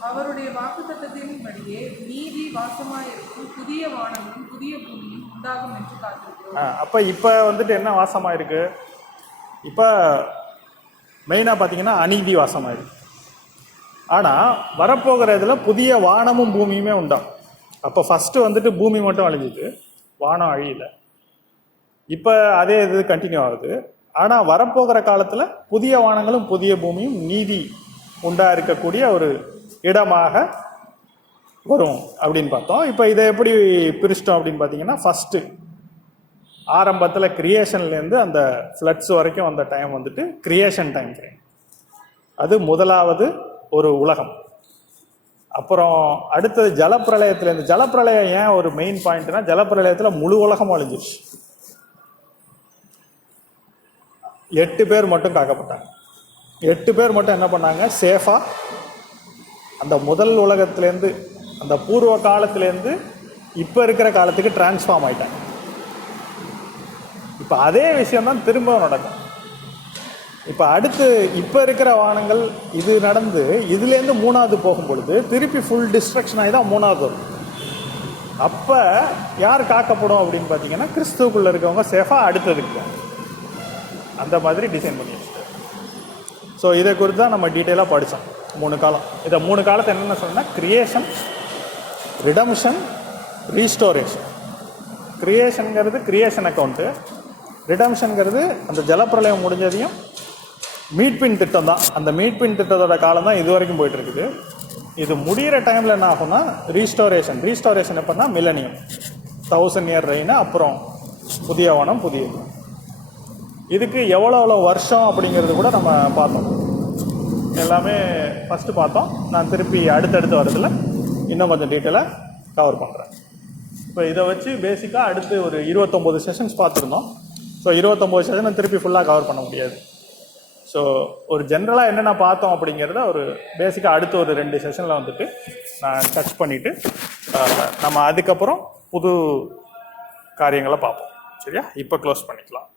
அவருடைய வாக்குத்தத்தத்தின்படியே நீதி வாசமாயிருக்கும் புதிய வானமும் புதிய பூமியும் உண்டாகும் என்று காத்திருக்கிறோம். அப்போ இப்போ வந்துட்டு என்ன வாசமாயிருக்கு? இப்போ மெயினாக பார்த்தீங்கன்னா அநீதி வாசமாயிருக்கு. ஆனால் வரப்போகிற இதில் புதிய வானமும் பூமியுமே உண்டாகும். அப்போ ஃபஸ்ட்டு வந்துட்டு பூமி மட்டும் அழிஞ்சிது, வானம் அழியல. இப்போ அதே இது கண்டினியூ ஆகுது. ஆனால் வரப்போகிற காலத்தில் புதிய வானங்களும் புதிய பூமியும் நீதி உண்டாக இருக்கக்கூடிய ஒரு இடமாக வரும் அப்படின்னு பார்த்தோம். இப்போ இதை எப்படி பிரிச்சிட்டோம் அப்படின்னு பார்த்தீங்கன்னா, ஃபஸ்ட்டு ஆரம்பத்தில் கிரியேஷன்லேருந்து அந்த ஃப்ளட்ஸ் வரைக்கும் அந்த டைம் வந்துட்டு கிரியேஷன் டைம் ஃப்ரேம். அது முதலாவது ஒரு உலகம். அப்புறம் அடுத்தது ஜலப்பிரளயத்துலேருந்து. ஜலப்பிரளயம் ஏன் ஒரு மெயின் பாயிண்ட்னா, ஜலப்பிரளயத்தில் முழு உலகமும் அழிஞ்சிருச்சு. 8 பேர் மட்டும் காக்கப்பட்டாங்க. 8 பேர் மட்டும் என்ன பண்ணாங்க? சேஃபாக அந்த முதல் உலகத்துலேருந்து, அந்த பூர்வ காலத்துலேருந்து இப்போ இருக்கிற காலத்துக்கு டிரான்ஸ்ஃபார்ம் ஆயிட்டாங்க. இப்போ அதே விஷயம்தான் திரும்ப நடக்கும். இப்போ அடுத்து இப்போ இருக்கிற வானங்கள் இது நடந்து இதுலேருந்து 3வது போகும் பொழுது திருப்பி ஃபுல் டிஸ்ட்ரக்ஷன் ஆகி தான் 3வது வரும். அப்போ யார் காக்கப்படும் அப்படின்னு பார்த்தீங்கன்னா, கிறிஸ்துவுக்குள்ளே இருக்கவங்க சேஃபாக அடுத்ததுக்கு அந்த மாதிரி டிசைன் பண்ணி வச்சுட்டு. ஸோ இதை குறித்து தான் நம்ம டீட்டெயிலாக படித்தோம். 3 காலம். இதை 3 காலத்தை என்னென்ன சொன்னால், கிரியேஷன், ரிடம்ஷன், ரீஸ்டோரேஷன். கிரியேஷனுங்கிறது கிரியேஷன் அக்கௌண்ட்டு, ரிடம்ஷனுங்கிறது அந்த ஜலப்பிரளயம் முடிஞ்சதையும் மீட்பின் திட்டம் தான். அந்த மீட்பின் திட்டத்தோட காலம் தான் இது வரைக்கும் போயிட்டுருக்குது. இது முடிகிற டைமில் என்ன ஆகும்னா ரீஸ்டோரேஷன். ரீஸ்டோரேஷன் எப்போனா மில்லனியம், 1000 இயர் ரெயின், அப்புறம் புதிய வானம் புதிய. இதுக்கு எவ்வளோ வருஷம் அப்படிங்கிறது கூட நம்ம பார்த்தோம். எல்லாமே ஃபஸ்ட்டு பார்த்தோம். நான் திருப்பி அடுத்தடுத்து வரதில் இன்னும் கொஞ்சம் டீட்டெயிலாக கவர் பண்ணுறேன். இப்போ இதை வச்சு பேசிக்காக அடுத்து ஒரு 29 செஷன்ஸ் பார்த்துருந்தோம். ஸோ 29 செஷனை திருப்பி ஃபுல்லாக கவர் பண்ண முடியாது. ஸோ ஒரு ஜென்ரலாக என்னென்ன பார்த்தோம் அப்படிங்கிறத ஒரு பேசிக்காக அடுத்து ஒரு 2 செஷனில் வந்துட்டு நான் டச் பண்ணிவிட்டு நம்ம அதுக்கப்புறம் புது காரியங்களை பார்ப்போம். சரியா? இப்போ க்ளோஸ் பண்ணிக்கலாம்.